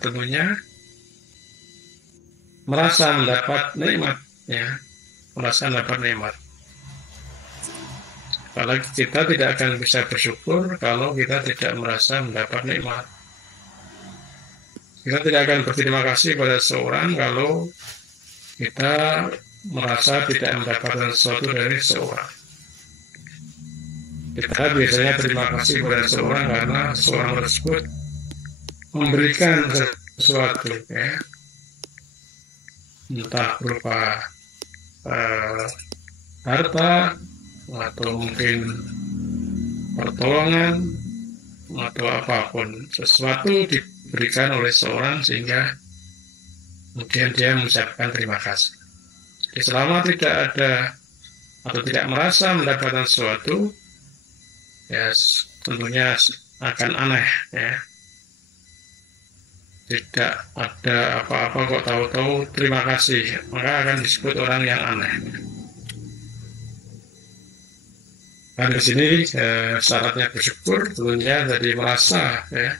tentunya merasa mendapat nikmat, ya, merasa mendapat nikmat. Apalagi kita tidak akan bisa bersyukur kalau kita tidak merasa mendapat nikmat. Kita tidak akan berterima kasih pada seorang kalau kita merasa tidak mendapatkan sesuatu dari seorang. Kita biasanya terima kasih pada seorang karena seorang tersebut memberikan sesuatu, ya, entah berupa harta atau mungkin pertolongan atau apapun, sesuatu diberikan oleh seorang sehingga kemudian dia mengucapkan terima kasih. Jadi selama tidak ada atau tidak merasa mendapatkan sesuatu, ya tentunya akan aneh, ya. Tidak ada apa-apa kok tahu-tahu terima kasih, maka akan disebut orang yang aneh. Dan di sini syaratnya bersyukur tentunya jadi merasa, ya,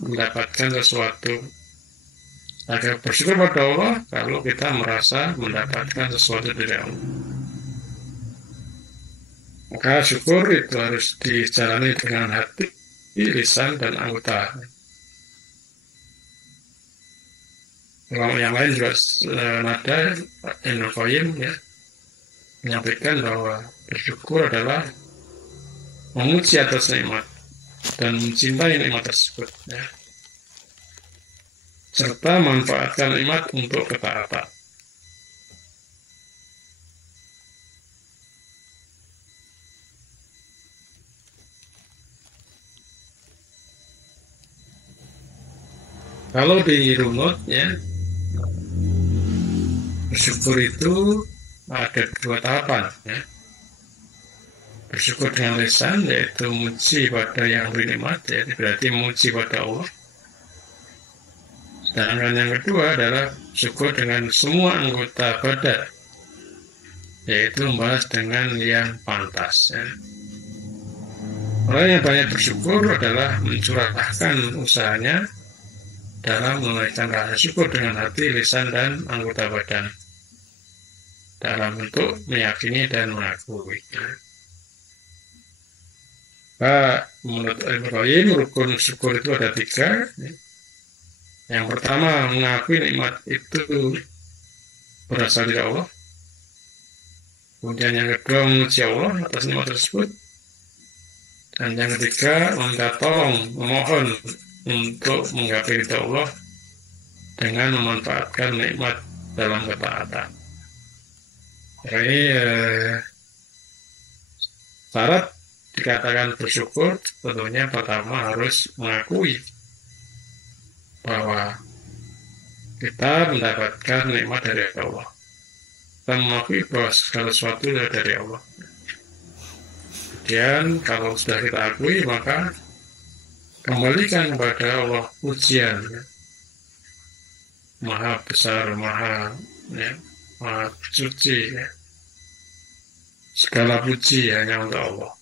mendapatkan sesuatu. Agar bersyukur pada Allah kalau kita merasa mendapatkan sesuatu dari Allah. Maka syukur itu harus dijalani dengan hati, lisan, dan anggota. Kalau yang lain juga nada Ibnu Qayyim, ya, menyampaikan bahwa bersyukur adalah memuji atas nikmat dan mencintai nikmat tersebut, ya, serta memanfaatkan nikmat untuk ketaatan. Kalau dirunut, ya, bersyukur itu ada dua tahapan, ya. Bersyukur dengan lisan, yaitu muji pada yang beri nikmat, yaitu berarti muji pada Allah. Sedangkan yang kedua adalah syukur dengan semua anggota badan, yaitu membalas dengan yang pantas, ya. Orang yang banyak bersyukur adalah mencurahkan usahanya dalam menunaikan rasa syukur dengan hati, lisan, dan anggota badan dalam bentuk meyakini dan mengakui. Menurut Ibnu Qayyim, rukun syukur itu ada 3. Yang pertama, mengakui nikmat itu berasal dari Allah. Kemudian yang kedua, memuji Allah atas nikmat tersebut. Dan yang ketiga, meminta tolong, memohon untuk menggapai ridha Allah dengan memanfaatkan nikmat dalam ketaatan. Ini syarat dikatakan bersyukur, tentunya pertama harus mengakui bahwa kita mendapatkan nikmat dari Allah. Kita mengakui bahwa segala sesuatu dari Allah. Kemudian kalau sudah kita akui, maka kembalikan kepada Allah pujian, ya. Maha besar, maha suci, ya. Segala puji hanya untuk Allah.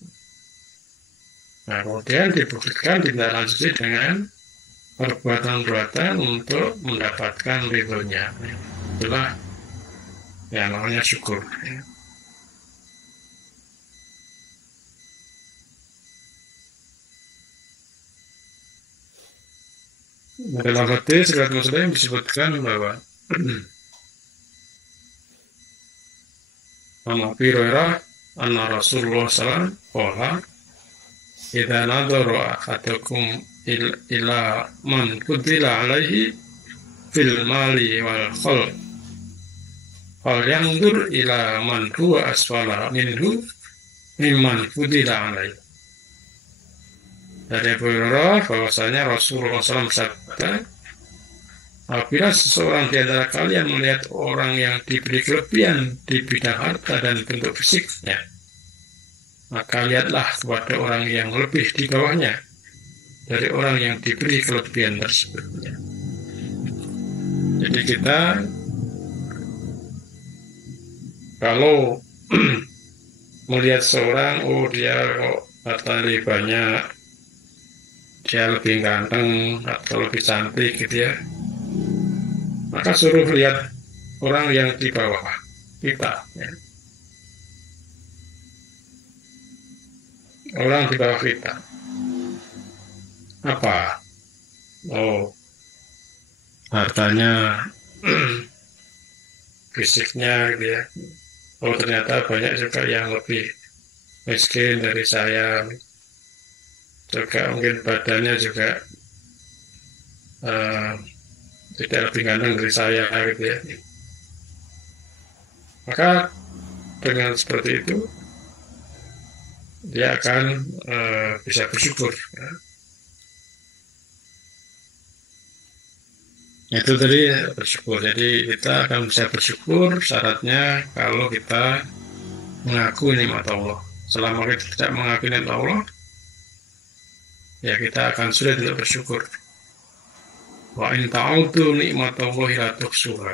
Nah, kemudian dibuktikan ditindaklanjuti dengan perbuatan-perbuatan untuk mendapatkan ridhonya. Itulah yang namanya syukur, ya. Dalam hadis riwayat Muslim disebutkan bahwa Abu Hurairah anna Rasulullah SAW qala idza nadhara ahadakum ila man qudila alaihi fil mali wal khalq fal yanzur ila man huwa asfala minhu mimman qudila alaihi. Dari Abu Hurairah bahwasanya Rasulullah SAW bersabda, apabila seseorang di antara kalian melihat orang yang diberi kelebihan di bidang harta dan bentuk fisiknya, maka lihatlah kepada orang yang lebih di bawahnya dari orang yang diberi kelebihan tersebut. Jadi kita kalau melihat seorang, oh dia kok harta lebih banyak, dia lebih ganteng atau lebih cantik gitu ya, maka suruh lihat orang yang di bawah kita, ya. Orang di bawah kita apa? Oh, hartanya, fisiknya gitu ya. Oh, ternyata banyak juga yang lebih miskin dari saya, juga mungkin badannya juga eh, tidak lebih ganteng dari saya gitu ya. Maka dengan seperti itu dia akan bisa bersyukur, ya. Itu tadi bersyukur. Jadi kita akan bisa bersyukur syaratnya kalau kita mengaku nikmat Allah. Selama kita tidak mengakui nikmat Allah, ya kita akan sulit untuk bersyukur. Wa in ta'udu nikmatallahi la tuhsuha.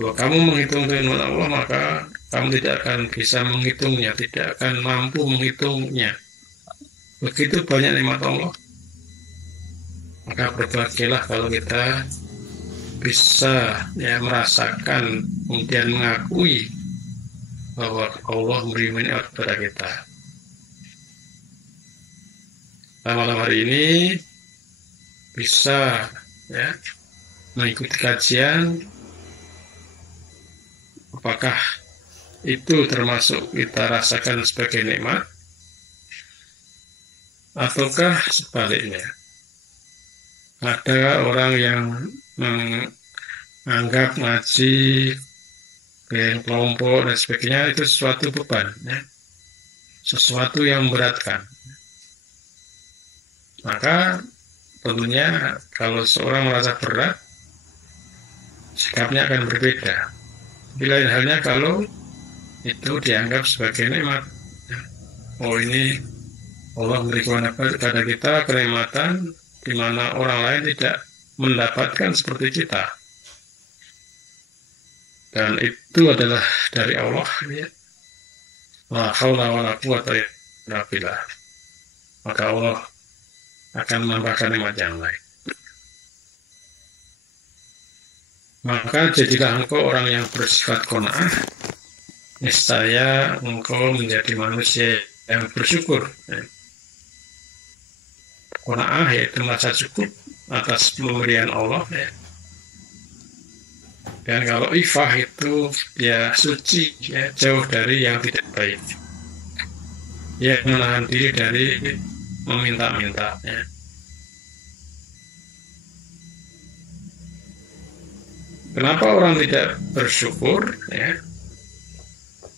Kalau kamu menghitung nikmat Allah, maka kamu tidak akan bisa menghitungnya, tidak akan mampu menghitungnya. Begitu banyak nikmat Allah, maka berbahagialah kalau kita bisa ya merasakan kemudian mengakui bahwa Allah memberi nikmat kepada kita. Malam hari ini bisa ya mengikuti kajian, apakah itu termasuk kita rasakan sebagai nikmat ataukah sebaliknya. Ada orang yang menganggap ngaji, kelompok dan sebagainya itu sesuatu beban, ya. Sesuatu yang memberatkan. Maka tentunya kalau seorang merasa berat, sikapnya akan berbeda. Di lain halnya kalau itu dianggap sebagai nikmat. Oh, ini Allah memberikan kepada kita kenikmatan di mana orang lain tidak mendapatkan seperti kita. Dan itu adalah dari Allah, ya. La haula wala quwwata illa billah. Maka Allah akan menambahkan nikmat yang lain. Maka jadilah engkau orang yang bersifat qanaah, niscaya engkau menjadi manusia yang bersyukur. Qanaah yaitu merasa cukup atas pemberian Allah, ya. Dan kalau ifah itu ya suci, ya, jauh dari yang tidak baik. Ya, menahan diri dari meminta-minta, ya. Kenapa orang tidak bersyukur? Ya,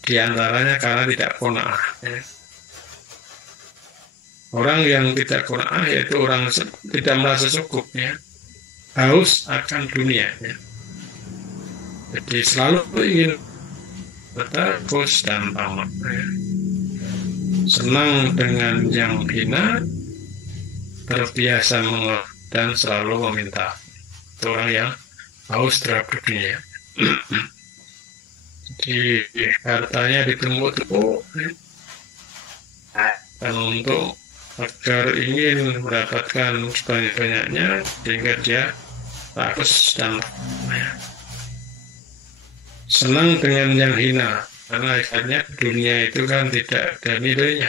di antaranya karena tidak qanaah, ya. Orang yang tidak qanaah yaitu orang tidak merasa cukup, ya. Haus akan dunia, ya. Jadi selalu ingin bertakus dan tamak, ya. Senang dengan yang hina, terbiasa mengeluh dan selalu meminta. Itu orang yang haus terhadap dunia. Jadi hartanya ditumpuk-tumpuk, ya. Dan untuk agar ingin mendapatkan sebanyak-banyaknya sehingga dia rakus dan senang dengan yang hina, karena akhirnya dunia itu kan tidak ada nilainya,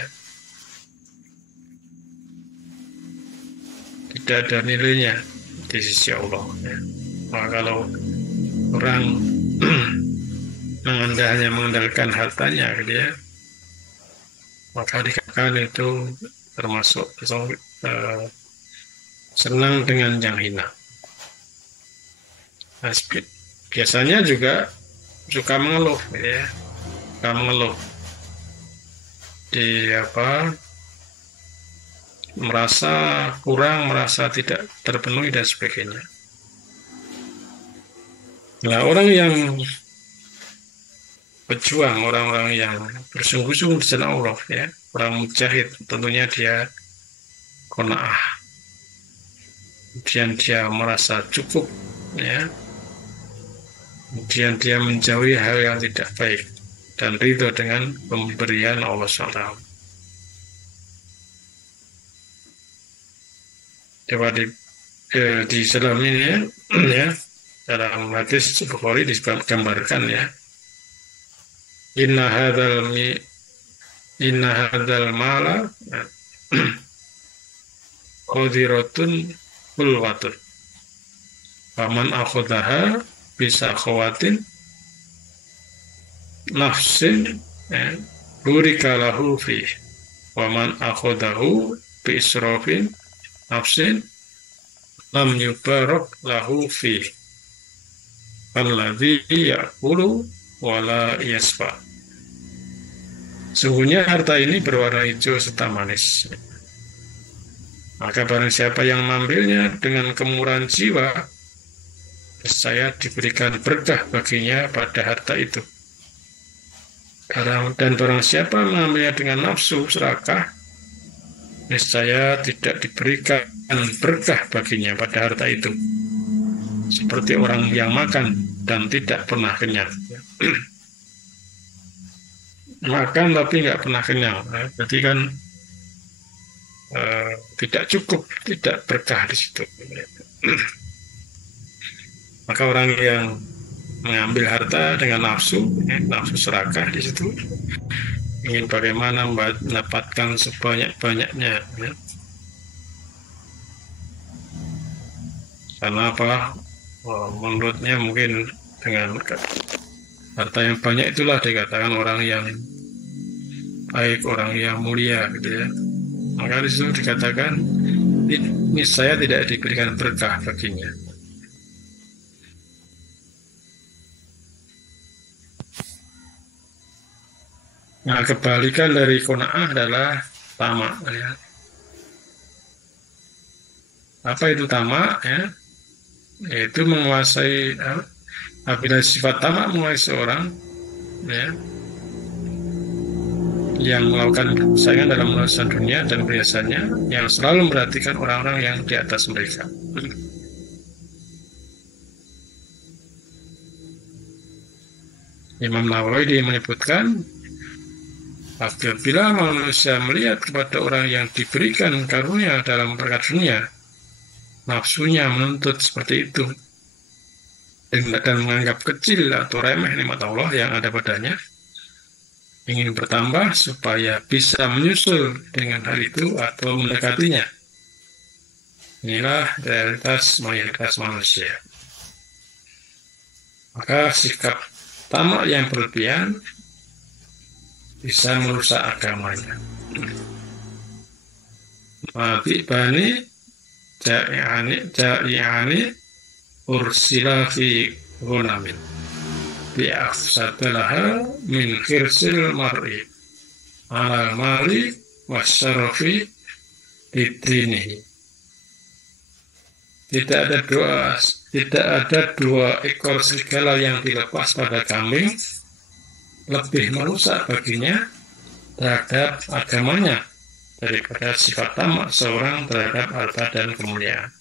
tidak ada nilainya di sisi Allah, ya. Maka kalau orang hanya mengandalkan hartanya, dia maka dikatakan itu termasuk senang dengan yang hina. Nah, biasanya juga suka mengeluh, ya, suka mengeluh di merasa kurang, merasa tidak terpenuhi dan sebagainya. Nah, orang yang pejuang, orang-orang yang bersungguh-sungguh di jalan Allah, ya, orang mujahid, tentunya dia qanaah. Kemudian dia merasa cukup, ya. Kemudian dia menjauhi hal yang tidak baik dan ridho dengan pemberian Allah SWT. Coba di dalam ini ya, ya dalam hadis Bukhari digambarkan ya. Inna hadzal mala qadiratun hulwatun. Faman akhodaha bisa khawatin nafsin ya, burika lahu fi. Waman akhodahu bi israfin nafsin lam yubarak lahu fi. Alladzi ya'kulu wala yasfa. Sungguhnya harta ini berwarna hijau serta manis. Maka barang siapa yang mengambilnya dengan kemurahan jiwa, saya diberikan berkah baginya pada harta itu. Dan barang siapa mengambilnya dengan nafsu serakah, niscaya tidak diberikan berkah baginya pada harta itu. Seperti orang yang makan dan tidak pernah kenyang. Makan tapi nggak pernah kenyang. Jadi kan tidak cukup, tidak berkah di situ. Maka orang yang mengambil harta dengan nafsu serakah di situ, ingin bagaimana mendapatkan sebanyak-banyaknya. Ya. Karena apa? Menurutnya mungkin dengan harta yang banyak itulah dikatakan orang yang baik, orang yang mulia gitu ya. Maka di situ dikatakan ini saya tidak diberikan berkah baginya. Nah, kebalikan dari qanaah adalah tamak ya. Apa itu tamak ya? Yaitu menguasai apabila sifat tamak menguasai seorang ya, yang melakukan persaingan dalam urusan dunia dan biasanya yang selalu memperhatikan orang-orang yang di atas mereka. Imam Nawawi menyebutkan apabila manusia melihat kepada orang yang diberikan karunia dalam perkara dunia, nafsunya menuntut seperti itu dan menganggap kecil atau remeh nikmat Allah yang ada padanya, ingin bertambah supaya bisa menyusul dengan hal itu atau mendekatinya. Inilah realitas mayoritas manusia. Maka sikap tamak yang berlebihan bisa merusak agamanya. Mati bani ja'i'ani ursila fi ghunamin bi'afsadalaha min khirsil mar'i ala mali wasyarafi ditinihi. Tidak ada dua ekor serigala yang dilepas pada kambing lebih merusak baginya terhadap agamanya daripada sifat tamak seorang terhadap harta dan kemuliaan.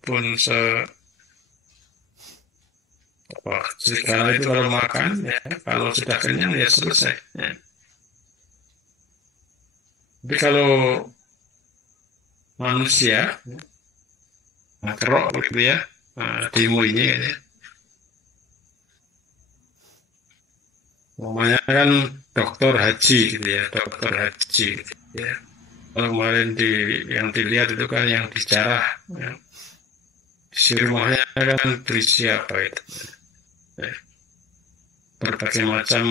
Pun serigala itu kalau makan ya, kalau sudah kenyang ya selesai ya. Tapi kalau manusia kerok begitu ya, di mulutnya gitu ya, Namanya kan dokter haji gitu ya, dokter haji gitu ya. Kalau kemarin yang dilihat itu kan yang dijarah, ya. Isi rumahnya kan berisi apa itu? Ya. Berbagai macam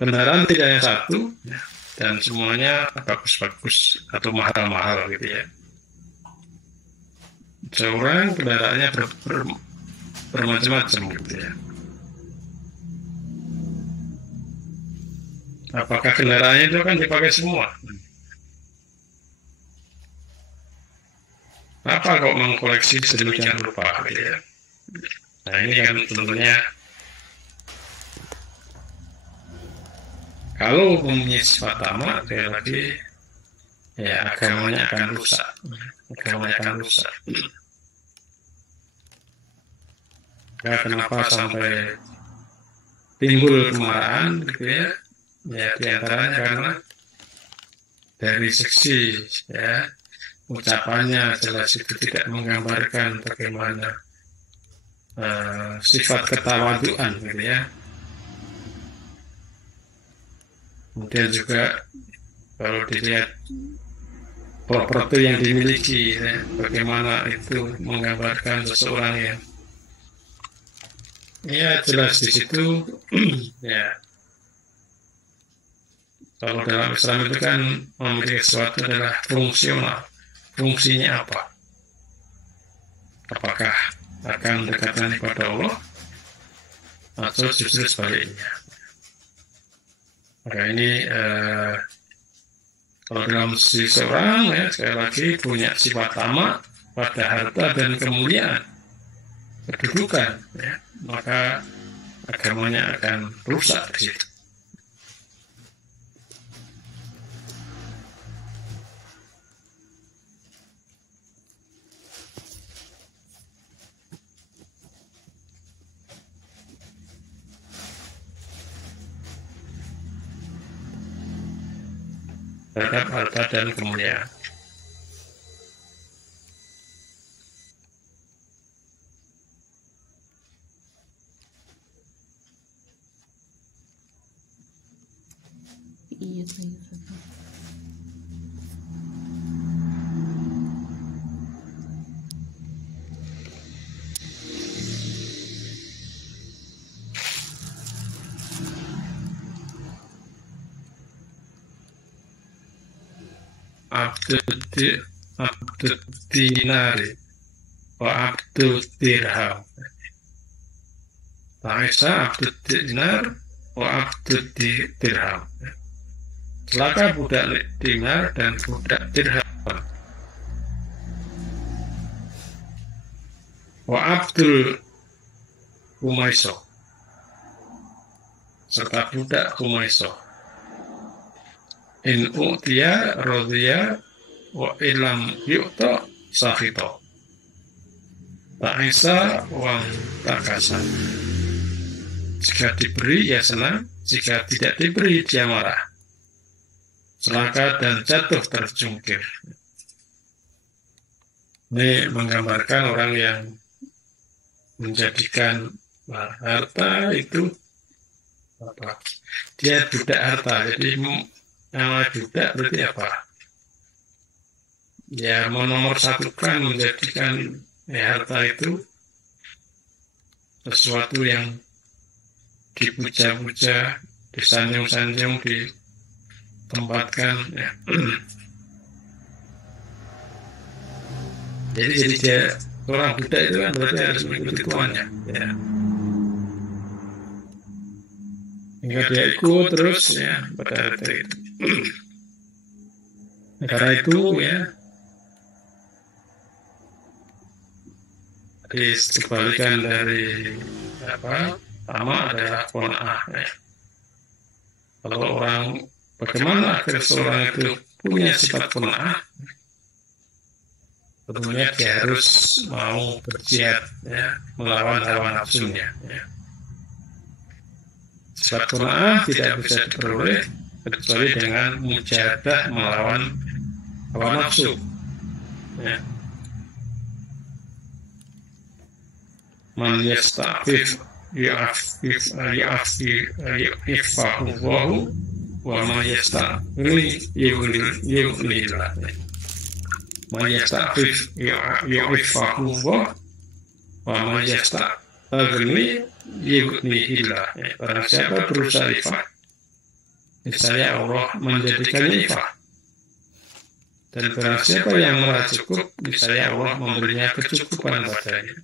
kendaraan, tidak yang satu, ya. Dan semuanya bagus-bagus atau mahal-mahal gitu ya. Seorang kendaraannya bermacam-macam gitu ya. Apakah kendaraannya itu kan dipakai semua? Apa kok mengkoleksi sedemikian rupa gitu ya? Nah ini kan tentunya kalau mempunyai sifat tamak, sekali lagi ya agamanya akan rusak, agamanya akan rusak. Nah, kenapa sampai timbul kemarahan gitu ya? Ya diantaranya karena dari sisi ya ucapannya jelas itu tidak menggambarkan bagaimana sifat ketawaduan gitu ya. Kemudian juga kalau dilihat properti yang dimiliki ya, bagaimana itu menggambarkan seseorang yang ya jelas di situ ya. Kalau dalam Islam itu kan memiliki sesuatu adalah fungsional. Fungsinya apa? Apakah akan dekatkan kepada Allah atau justru sebaliknya? Maka ini kalau dalam sisi seorang ya sekali lagi punya sifat tamak pada harta dan kemuliaan, kedudukan, ya, maka agamanya akan rusak di situ. Terhadap harta dan kemuliaan. Iya, saya. Abdul dinari wa abdul dirham. Ta'isa abdul dinar wa abdul dirham. Celaka budak dinar dan budak dirham. Wa abdul Humaiso serta budak Humaiso. In u'tiya radhiya wa ilam yu'ta sakhito. Ta'isa wa takasa. Jika diberi ya senang, jika tidak diberi dia marah. Celaka dan jatuh terjungkir. Ini menggambarkan orang yang menjadikan harta itu apa? Dia budak harta. Jadi nama budak berarti apa? Ya menomorsatukan, menjadikan ya, harta itu sesuatu yang dipuja-puja, disanjung-sanjung, ditempatkan ya. Jadi dia orang budak itu kan berarti harus mengikuti tuannya ya. Hingga dia ikut terus ya pada harta itu. Karena itu ya dikembalikan dari apa? Pertama adalah qanaah ya. Kalau orang bagaimana agar seorang itu punya sifat qanaah, tentunya dia harus mau berjihad ya, melawan hawa nafsunya ya. Sifat qanaah tidak bisa diperoleh kecuali dengan mujahadah melawan hawa nafsu ya. Man yasta'fif ya'fifahullahu wa man yasta'fif yughnillah. Man yasta'fif ya'fifahullah wa man yasta'fif yughnillah. Barang siapa berusaha ifah, niscaya Allah menjadikannya ifah. Dan barang siapa yang merasa cukup, niscaya Allah memberinya kecukupan padanya.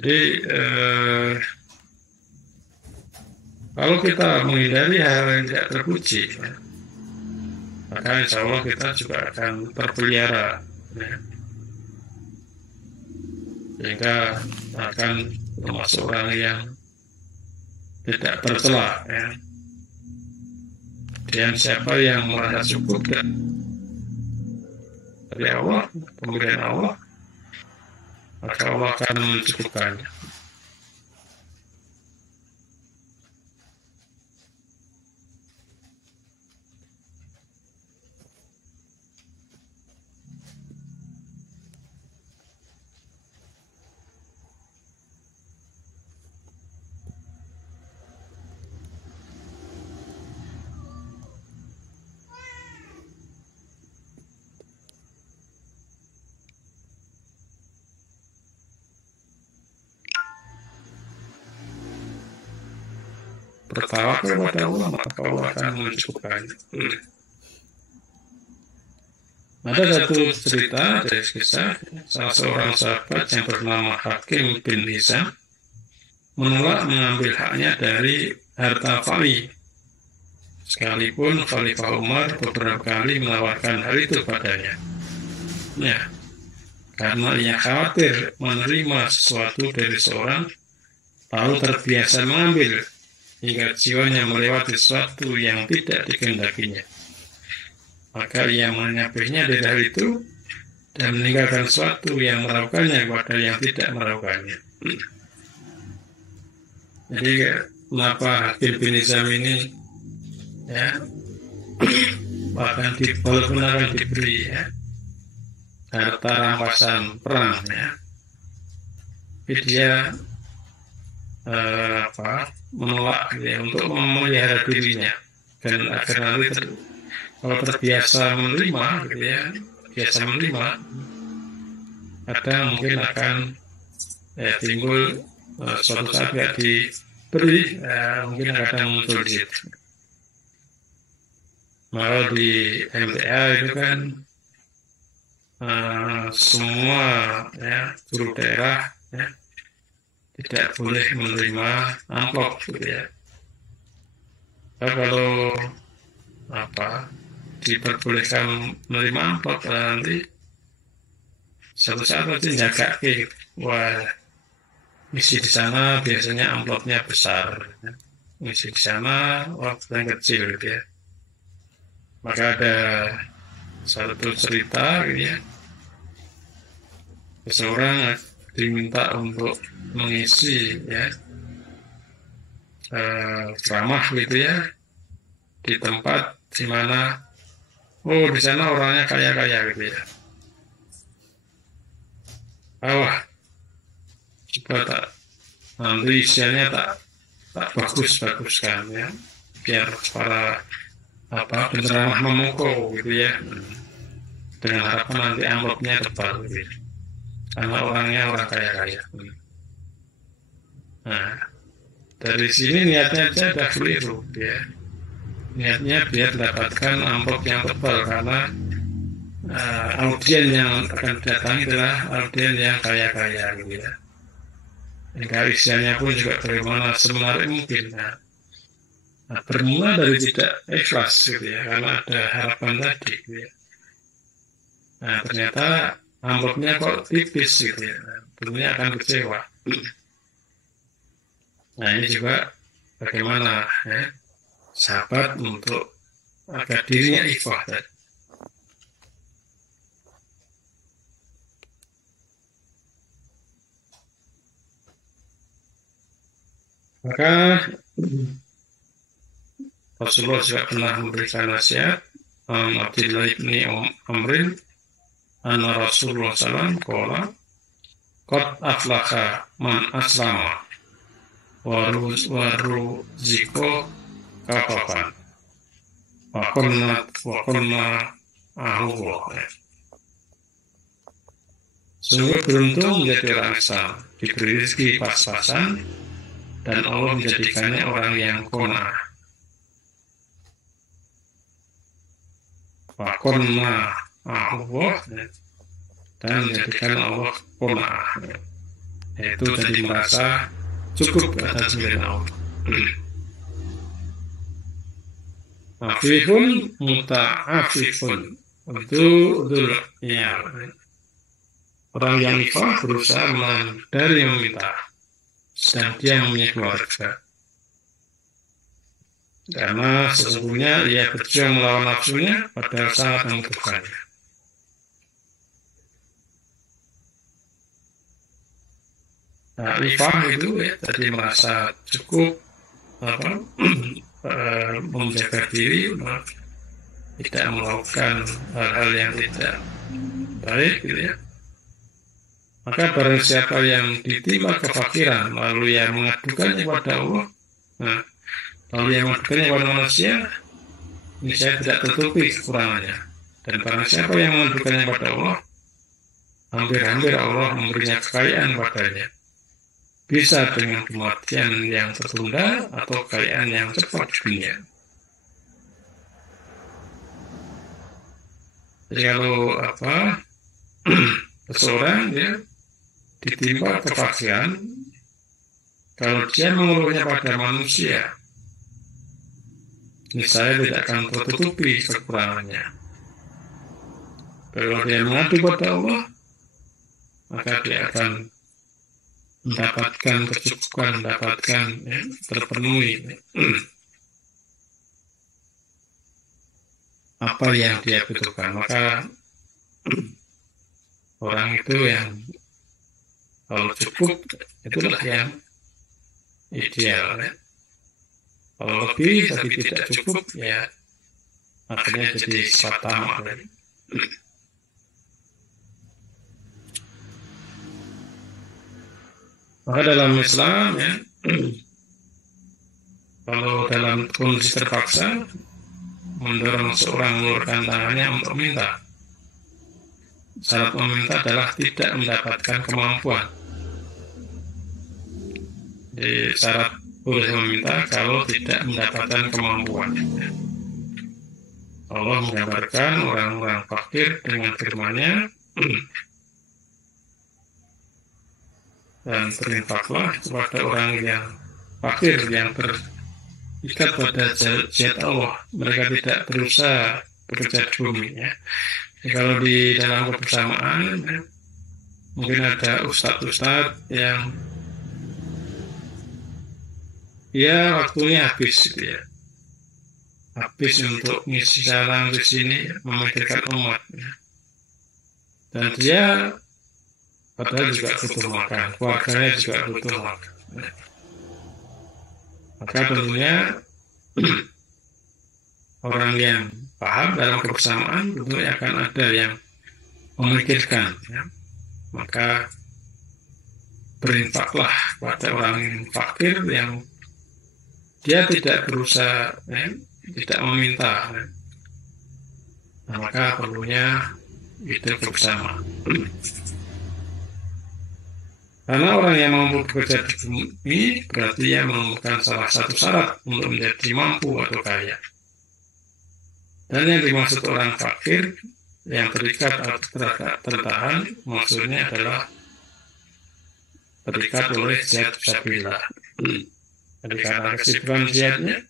Jadi kalau kita menghindari hal yang tidak terpuji, maka insya Allah kita juga akan terpelihara, ya. Sehingga akan termasuk orang yang tidak tercela, ya. Dan siapa yang merasa cukup dari Allah, pemberian Allah, maka Allah akan mencukupkannya. Bertawakal kepada Allah, maka Allah akan mencukupkannya. Ada satu cerita dari kisah salah seorang sahabat yang bernama Hakim bin Hizam menolak mengambil haknya dari harta Fali, sekalipun Khalifah Umar beberapa kali menawarkan hal itu padanya. Ya, karena ia khawatir menerima sesuatu dari seorang lalu terbiasa mengambil hingga jiwanya melewati sesuatu yang tidak dikehendakinya. Maka ia menyapihnya dari hal itu dan meninggalkan sesuatu yang melakukannya kepada yang tidak melakukannya. Jadi kenapa Hakim bin Hizam ini, ya, bahkan walaupun akan diberi, ya, harta rampasan perang, ya, tapi dia menolak, ya, untuk memelihara dirinya, dan agar nanti kalau terbiasa menerima, gitu, ya, biasa menerima, ada mungkin akan timbul suatu saat tidak diberi, mungkin akan muncul di situ. Maka di MTA itu kan semua, ya, seluruh daerah, ya, tidak boleh menerima amplop, gitu, ya. Kalau diperbolehkan menerima amplop, nanti satu saat nanti jaga, wah, misi di sana biasanya amplopnya besar, ya. Misi di sana waktu yang kecil, gitu, ya. Maka ada satu cerita, gitu, ya, seseorang diminta untuk mengisi, ya, ceramah, gitu, ya, di tempat di mana di sana orangnya kaya-kaya, gitu, ya. Coba nanti isiannya tak bagus-baguskan, ya, biar para penceramah memukau, gitu, ya, dengan harapan nanti amplopnya tebal, gitu, ya. Karena orangnya orang kaya-kaya. Nah, dari sini niatnya aja udah keliru, ya. Niatnya biar dapatkan amplop yang tebal, karena audien yang akan datangi adalah audien yang kaya-kaya, gitu, ya. Hingga isiannya pun juga bagaimana semenarik mungkin. Nah, bermula dari tidak ikhlas, gitu, ya, karena ada harapan tadi, gitu, ya. Nah, ternyata amplopnya kok tipis, gitu, ya. Tentunya akan kecewa. Nah, ini juga bagaimana, ya, sahabat untuk agar dirinya ikhlas tadi. Maka Rasulullah juga pernah memberikan nasihat, Abdullah bin Amrin, anna Rasulullah SAW qad aflaha man aslama waru ziko kafafan wa qulna ahuwa. Sungguh beruntung menjadi orang Islam, diberi rezeki pas-pasan, dan Allah menjadikannya orang yang qanaah. Wa qulna ahuwa, dan menjadikan Allah qanaah, yaitu jadi merasa cukup atas pemberian Allah. Afifun muta'afifun, itu ya. Orang yang ifah berusaha dari meminta, sedang dia mempunyai keluarga. Karena sesungguhnya ia berjuang melawan nafsunya, padahal sangat membutuhkannya. Nah, ifah itu ya, tadi merasa cukup, menjaga diri, tidak melakukan hal-hal yang tidak baik, gitu ya. Maka barang siapa yang ditimpa kefakiran, lalu ia mengadukannya kepada Allah, lalu ia mengadukannya kepada manusia, ini saya tidak tertutupi kekurangannya. Dan barang siapa yang mengadukannya kepada Allah, hampir-hampir Allah memberinya kekayaan padanya. Bisa dengan kematian yang tertunda atau kekayaan yang cepat di dunia. Jadi kalau seseorang ya ditimpa kefakiran, kalau dia mengeluhnya pada manusia, niscaya tidak akan tertutupi kekurangannya. Kalau dia mengadu pada Allah, maka dia akan mendapatkan kecukupan, terpenuhi apa yang dia butuhkan. Maka orang itu yang kalau cukup, itulah yang ideal. Kalau lebih tapi tidak cukup, ya akhirnya jadi sifat tamak. Maka dalam Islam ya, kalau dalam kondisi terpaksa, mendorong seorang mengulurkan tangannya untuk minta. Syarat meminta adalah tidak mendapatkan kemampuan. Jadi syarat boleh meminta kalau tidak mendapatkan kemampuan. Allah menggambarkan orang-orang fakir dengan firman-Nya, dan berinfaklah kepada orang yang fakir yang terikat pada jihad Allah. Mereka tidak berusaha bekerja di bumi. Ya. Jadi kalau di dalam kebersamaan, mungkin ada ustadz-ustadz yang ya waktunya habis gitu ya. Habis untuk ngisi jalan di sini, memikirkan umat. Ya. Dan dia padahal juga butuh makan, keluarganya juga butuh makan. Maka tentunya orang yang paham dalam kebersamaan tentunya akan ada yang memikirkan. Ya. Maka berinfaklah pada orang yang fakir yang dia tidak berusaha, ya, tidak meminta. Ya. Nah, maka perlunya itu bersama. Karena orang yang mampu bekerja di bumi berarti ia menemukan salah satu syarat untuk menjadi mampu atau kaya. Dan yang dimaksud orang fakir yang terikat atau tertahan, maksudnya adalah terikat oleh jihad fisabilillah. Jadi karena kesibukan jihadnya,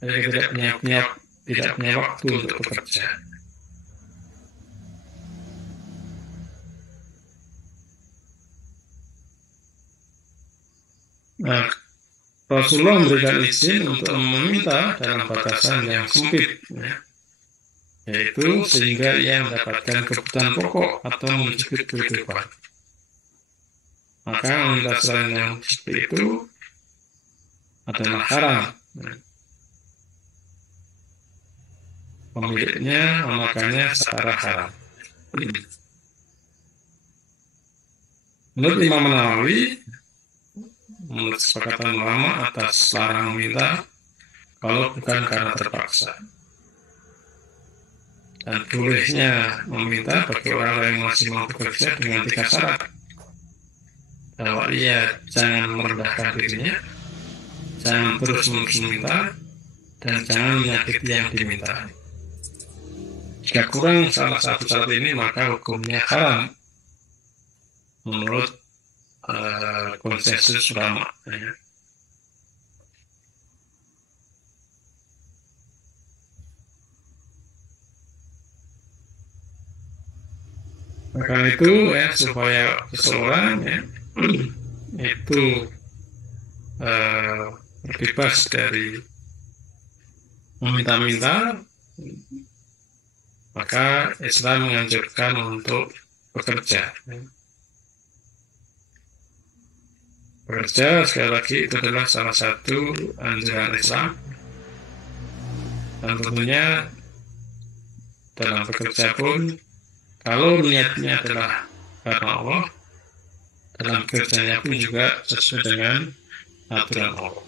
dia tidak punya waktu untuk bekerja. Nah, Rasulullah memberikan izin untuk meminta dalam batasan yang sempit, ya. Yaitu sehingga ia mendapatkan kebutuhan pokok atau mencukupi kehidupan. Maka meminta selain yang seperti itu adalah haram. Pemiliknya memakannya secara haram. Menurut Imam Nawawi, menurut kesepakatan ulama atas larang meminta kalau bukan karena terpaksa. Dan bolehnya meminta bagi orang yang masih mau bekerja dengan 3 syarat. Bahwa ia jangan merendahkan dirinya, jangan terus-menerus meminta, dan jangan menyakiti yang diminta. Jika kurang salah satu syarat ini, maka hukumnya haram menurut konsensus ulama. Ya. Maka itu ya, supaya seseorang ya, itu terbebas dari meminta-minta, maka Islam menganjurkan untuk bekerja. Bekerja sekali lagi itu adalah salah satu anjuran Islam, dan tentunya dalam bekerja pun kalau niatnya adalah karena Allah, dalam kerjanya pun juga sesuai dengan aturan Allah.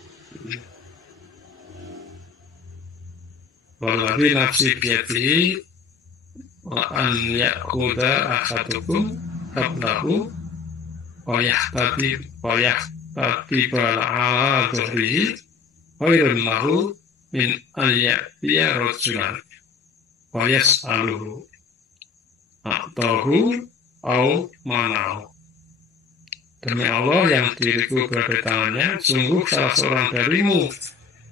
Wallahi nafsi biyadihi wa an ya'khudha ahadukum qablahu wa yahtati ala dhuhrihi khairun lahu min an ya'tiya rajulan wa yas'aluhu a'tahu au manahu. Demi Allah yang diriku berada di tangannya, sungguh salah seorang darimu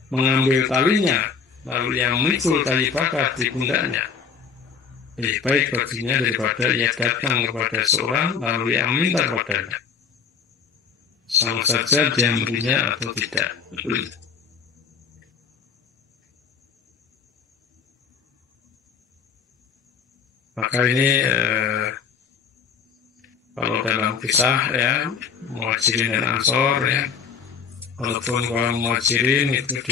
mengambil talinya, lalu yang memikul tali bakar di pundaknya, lebih baik baginya daripada ia datang kepada seorang lalu yang minta kepadanya, sama saja dia memberinya atau tidak. Maka ini kalau dalam kisah ya, Muhajirin dan Ansor ya, walaupun kalau Muhajirin itu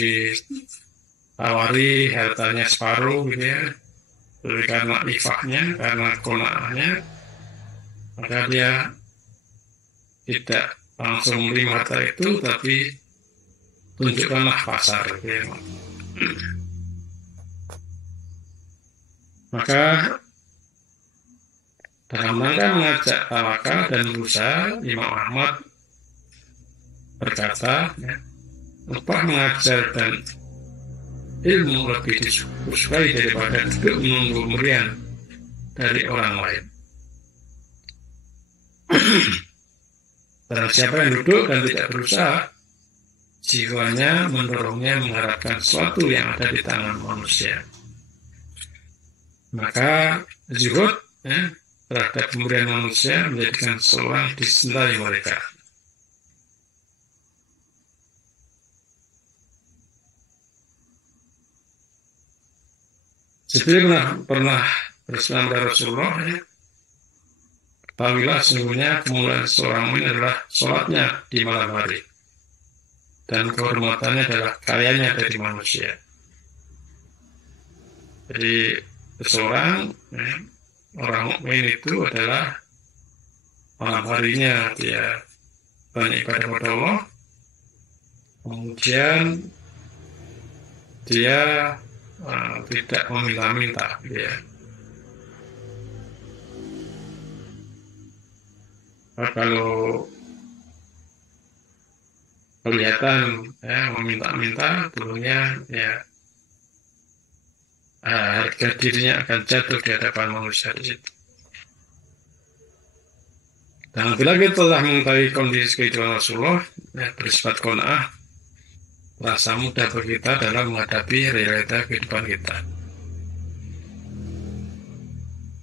ditawari hartanya separuh gitu ya, jadi karena ifahnya, karena kona'ahnya, maka dia tidak langsung menerima harta itu, tapi tunjukkanlah pasar gitu ya. Maka dalam rangka mengajak tawakal dan berusaha, Imam Ahmad berkata, ya, upah mengajar dan ilmu lebih disukai daripada duduk menunggu pemberian dari orang lain. Barang siapa yang duduk dan tidak berusaha, jiwanya mendorongnya mengharapkan sesuatu yang ada di tangan manusia. Maka zuhud ya, terhadap pemberian manusia menjadikan seorang dicintai mereka. Jibril pernah bersama Rasulullah ya, ketahuilah sesungguhnya kemuliaan seorang mukmin adalah sholatnya di malam hari, dan kehormatannya adalah karyanya dari manusia. Jadi seseorang ya, orang mukmin itu adalah malam harinya dia banyak ibadah kepada Allah, kemudian dia tidak meminta-minta ya. Nah, kalau kelihatan ya, meminta-minta, tentunya ya harga dirinya akan jatuh di hadapan manusia di situ. Dan bila kita telah mengetahui kondisi kehidupan Rasulullah, ya, bersifat qanaah, rasa mudah bagi kita dalam menghadapi realita kehidupan kita.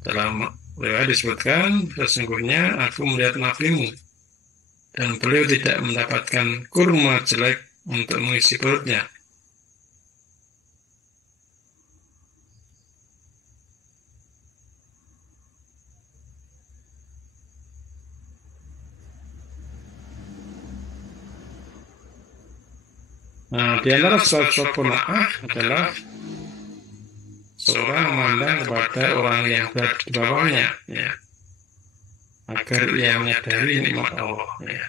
Dalam riwayat disebutkan, sesungguhnya aku melihat nabimu dan beliau tidak mendapatkan kurma jelek untuk mengisi perutnya. Nah, di antara sifat qanaah adalah seorang memandang kepada orang yang berada di bawahnya, ya. agar ia menyadari nikmat Allah. Ya.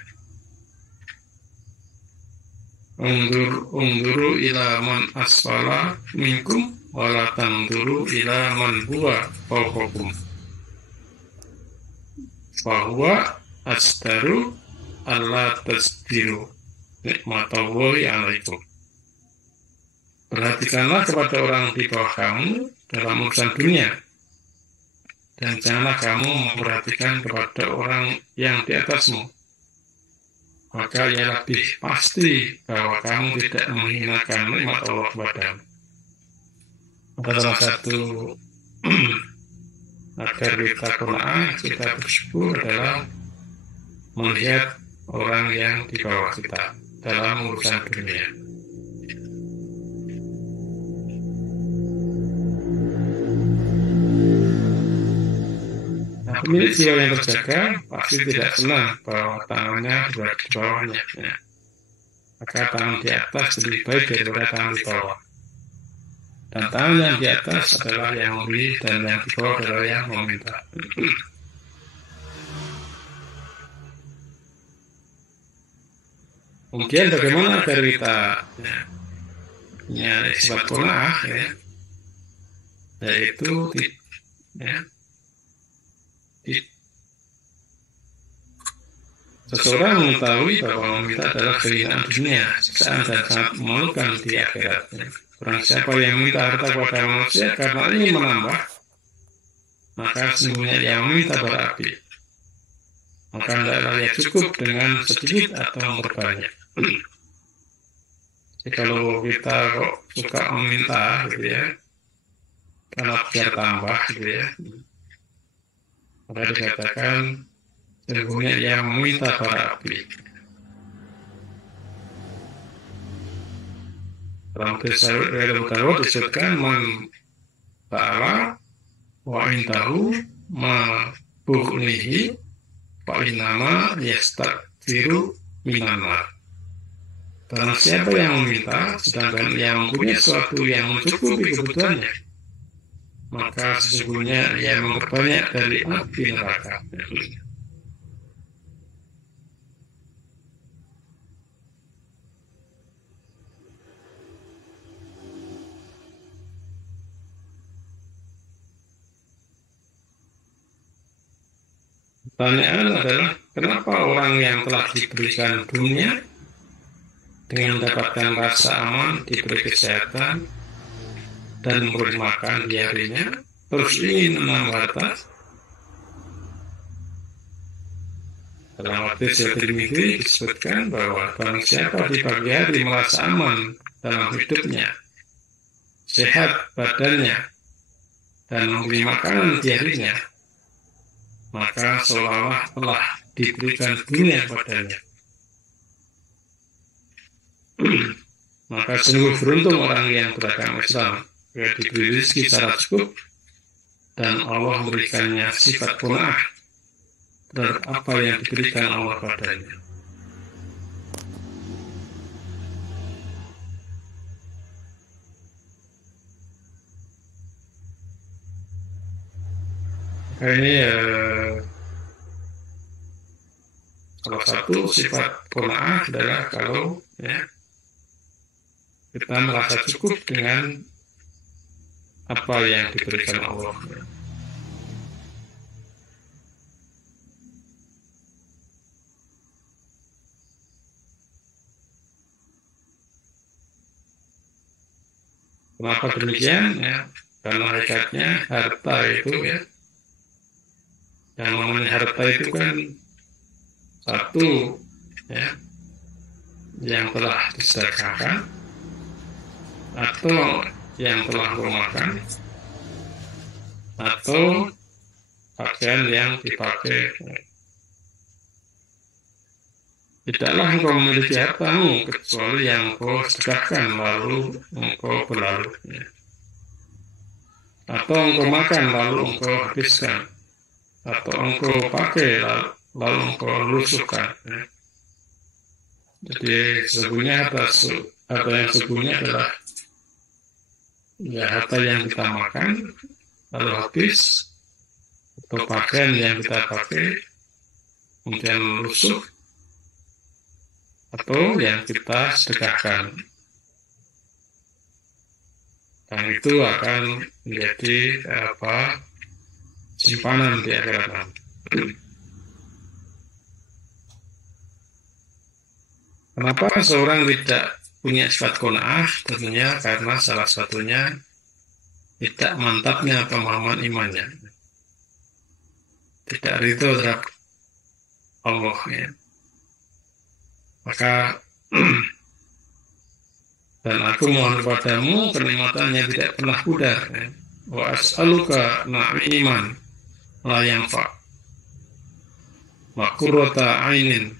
Unduru ila man asfala minkum wala tanduru ila man huwa fawqakum fahuwa asdaru alla tasdiru nikmatallahi alaikum. Perhatikanlah kepada orang di bawah kamu dalam urusan dunia, dan janganlah kamu memperhatikan kepada orang yang di atasmu, maka ia lebih pasti bahwa kamu tidak menghinakan nikmat Allah kepadamu. Maka salah satu agar kita qanaah, kita bersyukur adalah melihat orang yang di bawah kita dalam urusan dunia. Nah, pemilik jiwa yang terjaga pasti tidak senang bahwa tangannya berada di bawahnya. Ya. Maka tangan di atas lebih baik daripada tangan di bawah. Dan tangan yang di atas adalah yang memberi, dan yang di bawah adalah yang meminta. Kemudian bagaimana agar kita punya sifat qanaah, ya, yaitu seseorang mengetahui bahwa meminta adalah kehinaan dunia, siksaan dan sangat memalukan di akhirat. Orang siapa yang minta harta kepada manusia karena ingin menambah, maka sesungguhnya dia meminta bara api. Maka hendaklah ia cukup dengan sedikit atau memperbanyak. Jadi kalau kita kok suka meminta, gitu ya, karena biar tambah, gitu ya, maka dikatakan sesungguhnya dia meminta bara api. Dalam kisah Bukhari disebutkan man ta'ala wa intahu ma bughnihi fa innama yastaghfiru minan nar. Karena siapa yang meminta sedangkan yang mempunyai sesuatu yang mencukupi kebutuhannya, maka sesungguhnya ia memperbanyak dari api neraka. Pertanyaan adalah, kenapa orang yang telah diberikan dunia dengan mendapatkan rasa aman, diberi kesehatan, dan memberi makan di harinya, terus ingin menambah harta? Dalam hadis Tirmidzi disebutkan bahwa barang siapa di pagi hari merasa aman dalam hidupnya, sehat badannya, dan memberi makanan di harinya, maka seolah-olah telah diberikan dunia kepadanya. Maka sungguh beruntung orang yang beragama Islam, yang diberi rezeki secara cukup, dan Allah memberikannya sifat qanaah terhadap apa yang diberikan Allah padanya. Ini salah satu sifat qanaah adalah kalau kita merasa cukup dengan apa yang diberikan Allah. Kenapa demikian? Karena hakikatnya harta itu yang namanya harta itu kan satu yang telah disedekahkan atau yang telah memakan atau pakaian yang dipakai. Tidaklah engkau memiliki hartamu kecuali yang engkau sedekahkan lalu engkau berlalu, atau engkau makan lalu engkau habiskan, atau engkau pakai lalu engkau lusuhkan. Jadi sesungguhnya harta yang sesungguhnya adalah harta yang kita makan lalu habis, atau pakaian yang kita pakai kemudian lusuh, atau yang kita sedekahkan, dan itu akan menjadi simpanan di akhirat nanti. Kenapa seorang tidak punya sifat qanaah? Tentunya karena salah satunya tidak mantapnya pemahaman imannya, tidak ridho terhadap Allah, ya. Maka dan aku mohon kepadamu kenikmatan yang tidak pernah pudar, ya. Wa as'aluka na'iman la yanfa wa qurrata ainin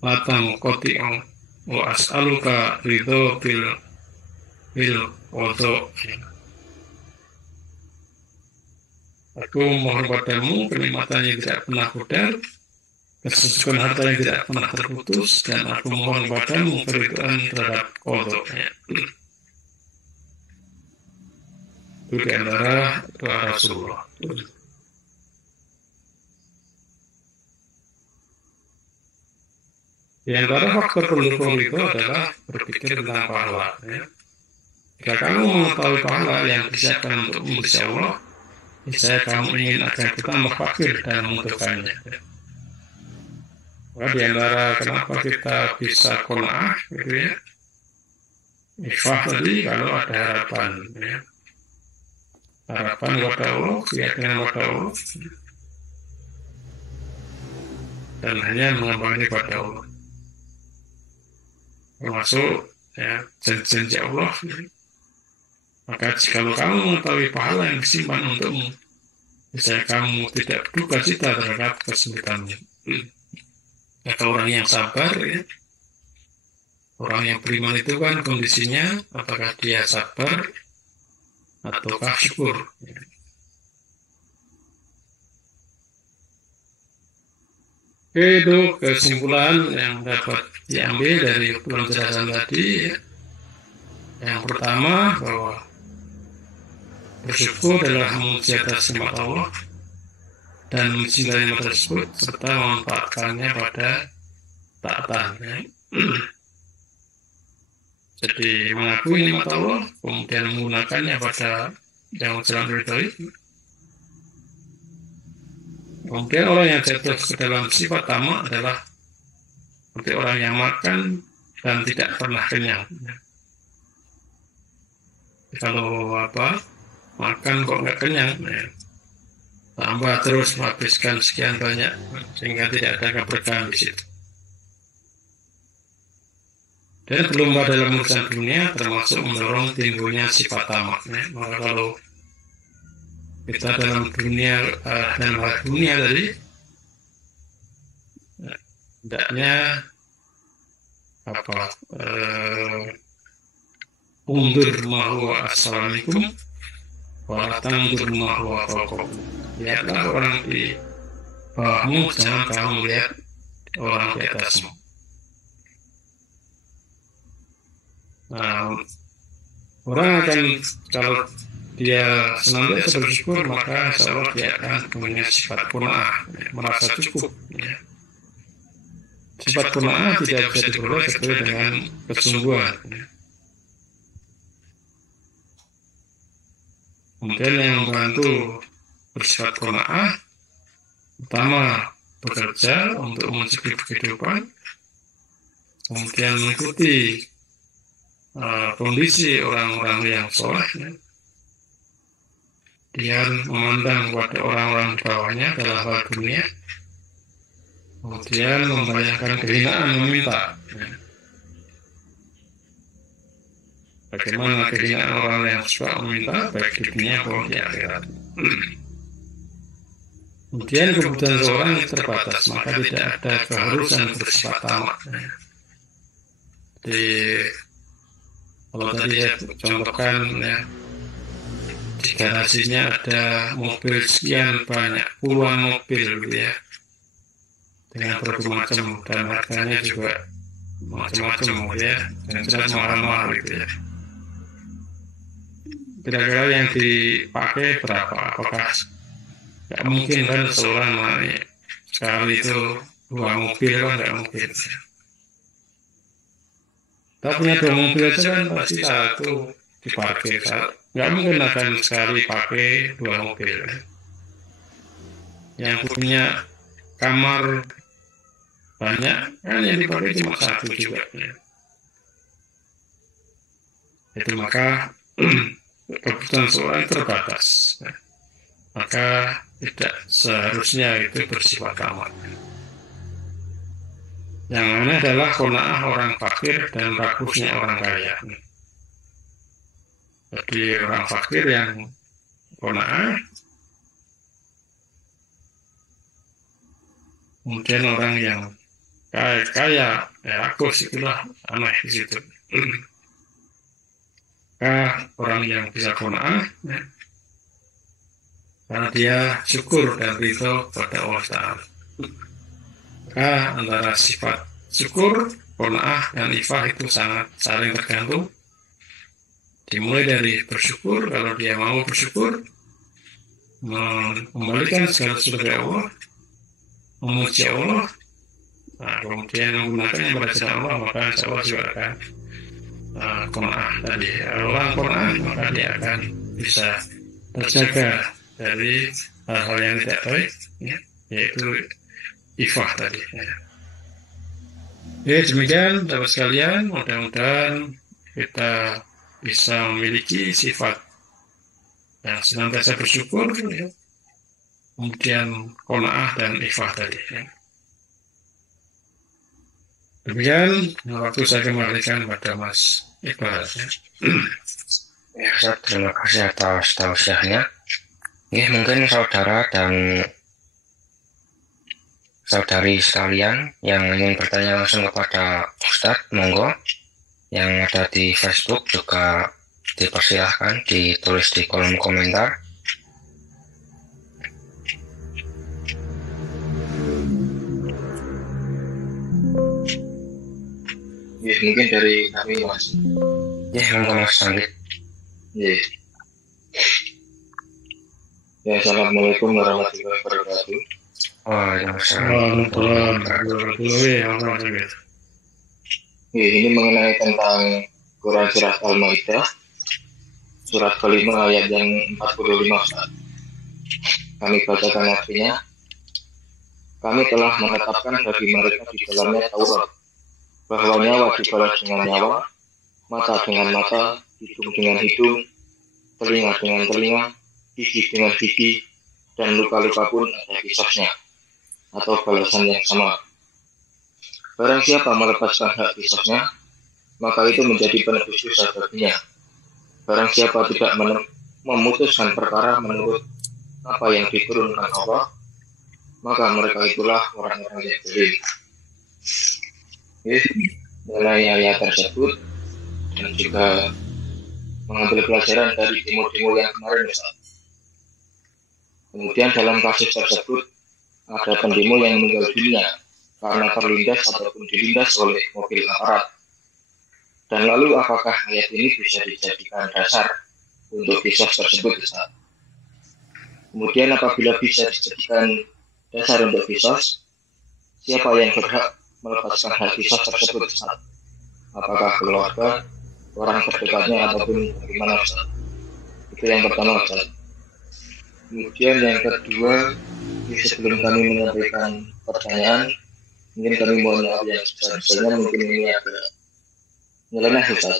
latang koti'u wa as'aluka ridho bil wado. Aku mohon padamu kenikmatan yang tidak pernah pudar, kesusahan harta yang tidak pernah terputus, dan aku mohon padamu keridhaan terhadap qadha. Itu di antara doa Rasulullah. Di antara faktor pendukung itu adalah berpikir tentang pahala, ya. Jika kamu mengetahui pahala yang disiapkan untuk sisi Allah, saya kamu ingin agar kita tambah fakir dan membutuhkannya. Maka di antara kenapa kita bisa qanaah, gitu ya, ikhfah tadi, kalau ada harapan, ya. Harapan kepada Allah, keyakinan kepada Allah, dan hanya mengembangkan kepada Allah, termasuk, ya, janji Allah. Maka jikalau kamu mengetahui pahala yang disimpan untukmu, misalnya kamu tidak berduka cita terhadap kesulitannya. Kata orang yang sabar, ya, orang yang beriman itu kan kondisinya apakah dia sabar ataukah syukur, ya. Oke, itu kesimpulan yang dapat diambil dari penjelasan tadi, ya. Yang pertama, bahwa bersyukur adalah memuji atas nikmat Allah dan mencintai nikmat tersebut serta memanfaatkannya pada taatannya. Jadi mengakui nikmat Allah kemudian menggunakannya pada yang jalan ridhoi. Kemudian orang yang jatuh ke dalam sifat tamak adalah seperti orang yang makan dan tidak pernah kenyang. Kalau makan kok nggak kenyang, ya, tambah terus menghabiskan sekian banyak sehingga tidak ada keberkahan di situ. Dan berlomba dalam urusan dunia termasuk mendorong timbulnya sifat tamak, ya. Maka kalau kita dalam dunia tadi, hendaknya undur mahuwa assalamualaikum walatang undur mahuwa fawqakum. Lihatlah orang di bawahmu, jangan kamu lihat orang di atasmu. Nah, orang akan, kalau dia senantiasa bersyukur, maka insya Allah dia akan punya sifat qanaah, merasa cukup, ya. Sifat qanaah tidak bisa diperoleh kecuali dengan kesungguhan, ya. Kemudian yang membantu bersifat qanaah, pertama bekerja untuk mencukupi kehidupan, kemudian mengikuti kondisi orang-orang yang soleh, ya. Dia memandang kepada orang-orang di bawahnya dalam hal dunia, kemudian membayangkan kehinaan meminta, ya. Bagaimana kehinaan orang yang suka meminta baik di dunia maupun di akhirat. Kemudian kebutuhan seorang terbatas, maka tidak ada keharusan bersifat tamak, ya. Jadi kalau tadi saya contohkan, ya, di garasinya ada mobil sekian banyak, puluhan mobil, gitu ya, dengan berbagai macam dan harganya juga macam-macam, gitu ya, dan jelas mahal-mahal, gitu ya. Kira-kira yang dipakai berapa? Apakah Nggak mungkin kan seorang naik sekali itu 2 mobil kan nggak mungkin. Kita punya 2 mobil aja kan pasti satu diparkir. Nggak mungkin akan sekali pakai 2 mobil. Yang punya kamar banyak kan yang dipakai cuma satu juga. Itu maka kebutuhan seorang terbatas. Maka tidak seharusnya itu bersifat aman. Yang mana adalah qanaah orang fakir dan rakusnya orang kaya. Jadi orang fakir yang qanaah, kemudian orang yang kaya rakus, itulah aneh di situ. Orang yang bisa qanaah, karena dia syukur dan ridho pada Allah Ta'ala. Antara sifat syukur, qanaah, dan ifah itu sangat saling tergantung. Dimulai dari bersyukur, kalau dia mau bersyukur, mengembalikan segala sesuatu kepada Allah, memuji Allah, kemudian menggunakannya pada jalan Allah, maka insya Allah juga akan qanaah tadi. Orang qanaah maka dia akan bisa terjaga dari hal-hal yang tidak baik, yaitu ifah tadi. Demikian sahabat sekalian, mudah-mudahan kita bisa memiliki sifat yang senantiasa bersyukur, kemudian qanaah dan ifah tadi. Demikian waktu saya kembalikan pada Mas Iqbal. Ya, Ustaz, terima kasih atas tausiahnya. Mungkin saudara dan saudari sekalian yang ingin bertanya langsung kepada Ustadz, monggo. Yang ada di Facebook juga dipersilahkan ditulis di kolom komentar. Mungkin dari kami, Mas. Monggo Mas Sanggit. Assalamualaikum warahmatullahi wabarakatuh. Waalaikumsalam. Ini mengenai tentang Quran surat Al-Maidah, surat kelima ayat yang 45. Kami bacakan artinya. Kami telah menetapkan bagi mereka di dalamnya Taurat, bahwa nyawa dibalas dengan nyawa, mata dengan mata, hidung dengan hidung, telinga dengan telinga, gigi dengan gigi, dan luka-luka pun ada kisahnya, atau balasan yang sama. Barang siapa melepaskan hak kisahnya, maka itu menjadi penebus dosa baginya. Barang siapa tidak memutuskan perkara menurut apa yang diturunkan Allah, maka mereka itulah orang-orang yang zalim. Mengenai ayat tersebut dan juga mengambil pelajaran dari demo-demo yang kemarin, Ustaz. Kemudian dalam kasus tersebut ada pendemo yang meninggal dunia karena terlindas ataupun dilindas oleh mobil aparat. Dan lalu apakah ayat ini bisa dijadikan dasar untuk kisos tersebut, Ustaz? Kemudian apabila bisa dijadikan dasar untuk kisos, siapa yang berhak melepaskan hak kisos tersebut, Ustaz? Apakah keluarga, orang terdekatnya, ataupun bagaimana, Ustaz? Itu yang pertama, Ustaz. Kemudian yang kedua, sebelum kami menyampaikan pertanyaan, mungkin kami mohon maaf yang sebesar-besarnya, mungkin ini agak nyeleneh, Ustaz,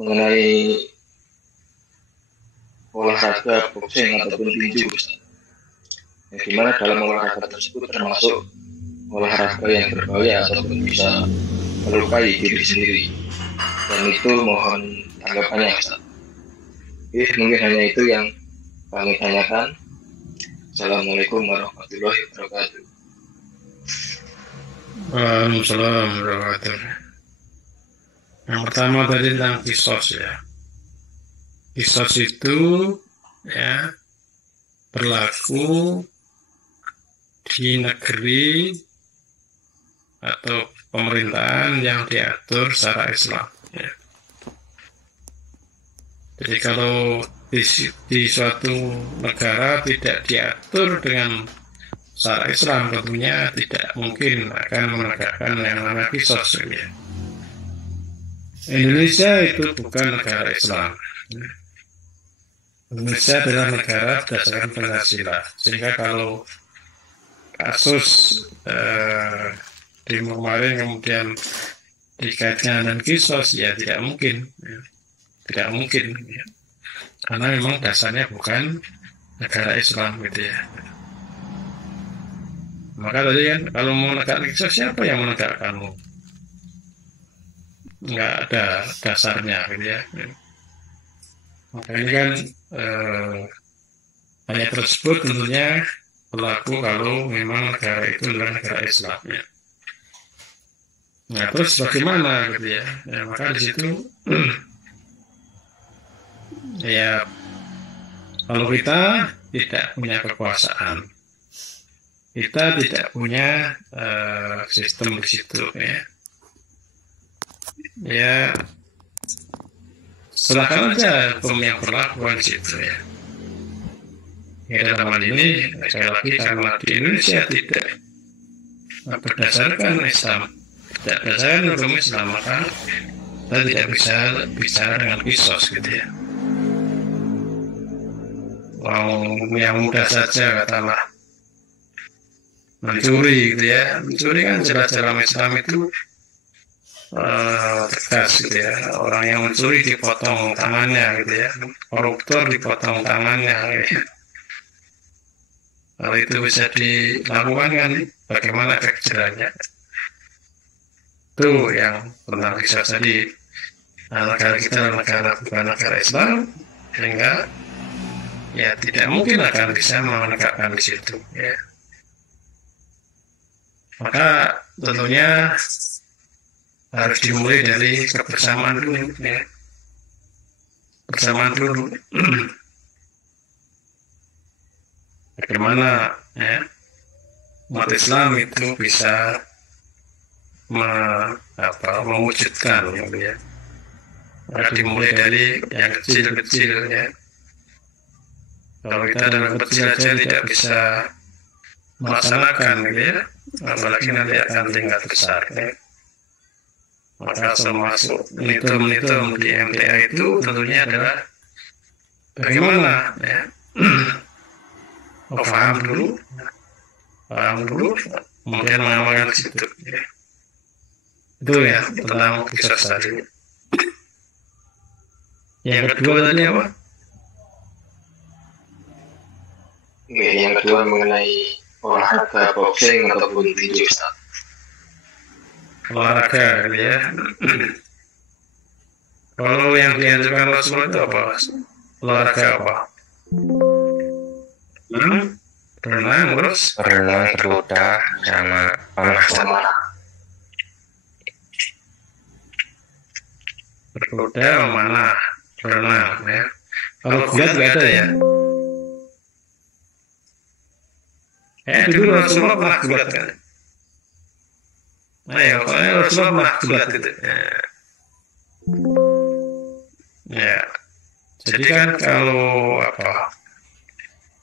mengenai olahraga boxing ataupun tinju, Ustaz. Yang dimana dalam olahraga tersebut termasuk olahraga yang berbahaya ataupun bisa melukai diri sendiri. Dan itu mohon tanggapannya, Ustaz. Mungkin hanya itu yang kami tanyakan. Assalamualaikum warahmatullahi wabarakatuh. Waalaikumsalam warahmatullahi wabarakatuh. Yang pertama tadi tentang kisos, ya. Kisos itu berlaku di negeri atau pemerintahan yang diatur secara Islam. Jadi kalau di suatu negara tidak diatur dengan syariat Islam, tentunya tidak mungkin akan menegakkan yang namanya kisos. Ya. Indonesia itu bukan negara Islam. Indonesia adalah negara berdasarkan Pancasila, sehingga kalau kasus di kemarin kemudian dikaitkan dengan kisos, ya tidak mungkin, tidak mungkin, ya. Karena memang dasarnya bukan negara Islam gitu ya. Maka tadi kan kalau mau menegakkan kisos, siapa yang menegakkanmu? Nggak ada dasarnya gitu ya. Maka ini kan ayat tersebut tentunya berlaku kalau memang negara itu adalah negara Islam ya. Nah terus bagaimana gitu ya, maka di situ ya kalau kita tidak punya kekuasaan, kita tidak punya sistem di situ ya silakan aja hukum yang berlaku di situ ya. Ya dalam hal ini sekali lagi karena di Indonesia tidak berdasarkan Islam, tidak berdasarkan hukum Islam, maka kita tidak bisa bicara dengan kisos gitu ya. Yang mudah saja katalah mencuri gitu ya, mencuri kan jelas dalam Islam itu tegas gitu ya. Orang yang mencuri dipotong tangannya gitu ya, koruptor dipotong tangannya gitu. Kalau itu bisa dilakukan kan bagaimana efek jerahnya? Itu yang tentang kisah tadi. Negara kita adalah negara bukan negara Islam, sehingga ya tidak mungkin akan bisa menegakkan di situ ya. Maka tentunya harus dimulai dari kebersamaan dulu ya. Bersamaan dulu. Bagaimana ya umat Islam itu bisa mewujudkan ya. Maka dimulai dari yang kecil-kecil ya. Kalau kita dalam kecil aja tidak bisa melaksanakan gitu ya, apalagi nanti akan tingkat besar ya. Maka termasuk menitum di MTA itu tentunya adalah bagaimana ya paham dulu, kemudian mengamalkan situ ya. Itu ya tentang kisah tadi. Yang kedua tadi apa? Yang kedua mengenai olahraga boxing ataupun tinju. Olahraga ya. Kalau yang dianjurkan Rasulullah itu apa? Olahraga apa? Berenang terus? Berenang, berkuda, sama panah. Berkuda, memanah, berenang ya. Kalau gulat nggak ada ya? Dulu Rasulullah pernah gulat kan? Nah ya, Rasulullah pernah gulat gitu. Ya, jadi kan kalau apa?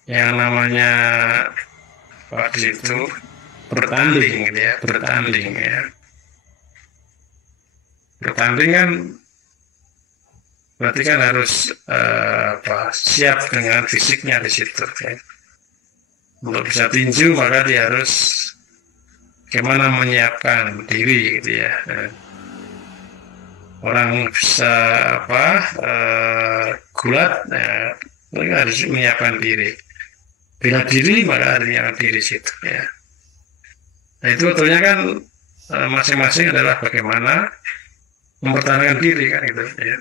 Yang namanya waktu itu bertanding gitu ya, bertanding kan berarti kan harus siap dengan fisiknya di situ ya. Untuk bisa tinju maka dia harus bagaimana menyiapkan diri gitu ya. Orang bisa gulat mereka harus menyiapkan diri. Bila diri maka harus menyiapkan diri situ ya. Nah itu betulnya kan masing-masing adalah bagaimana mempertahankan diri kan gitu ya.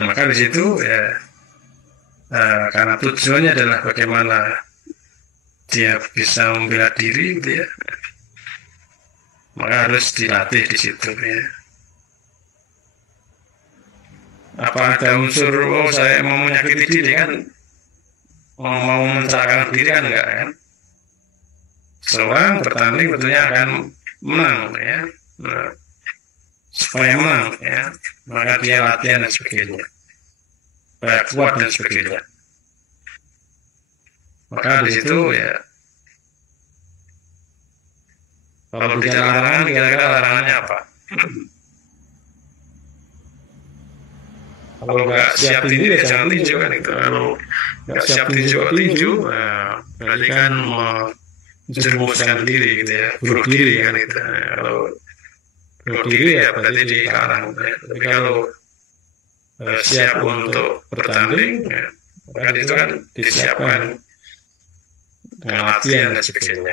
Nah, maka di situ ya karena tujuannya adalah bagaimana dia bisa membela diri gitu ya. Maka harus dilatih di situ ya. Apa ada unsur saya mau menyakiti diri kan, mau mencelakakan diri kan enggak kan? Seorang bertanding tentunya akan menang ya. Nah, supaya menang, ya, maka dia latihan dan sebagainya, supaya kuat dan sebagainya. Maka di situ ya, kalau bicara larangan, kira-kira larangannya apa? Kalau nggak siap tinju ya jangan tinju kan itu. Kalau nggak siap tinju, nah, berarti kan menjerumuskan diri gitu ya, bunuh diri kan itu. Nah, kalau bunuh diri ya berarti dilarang. Ya. Tapi kalau siap untuk bertanding, ya, kan itu kan disiapkan dengan latihan dan sebagainya.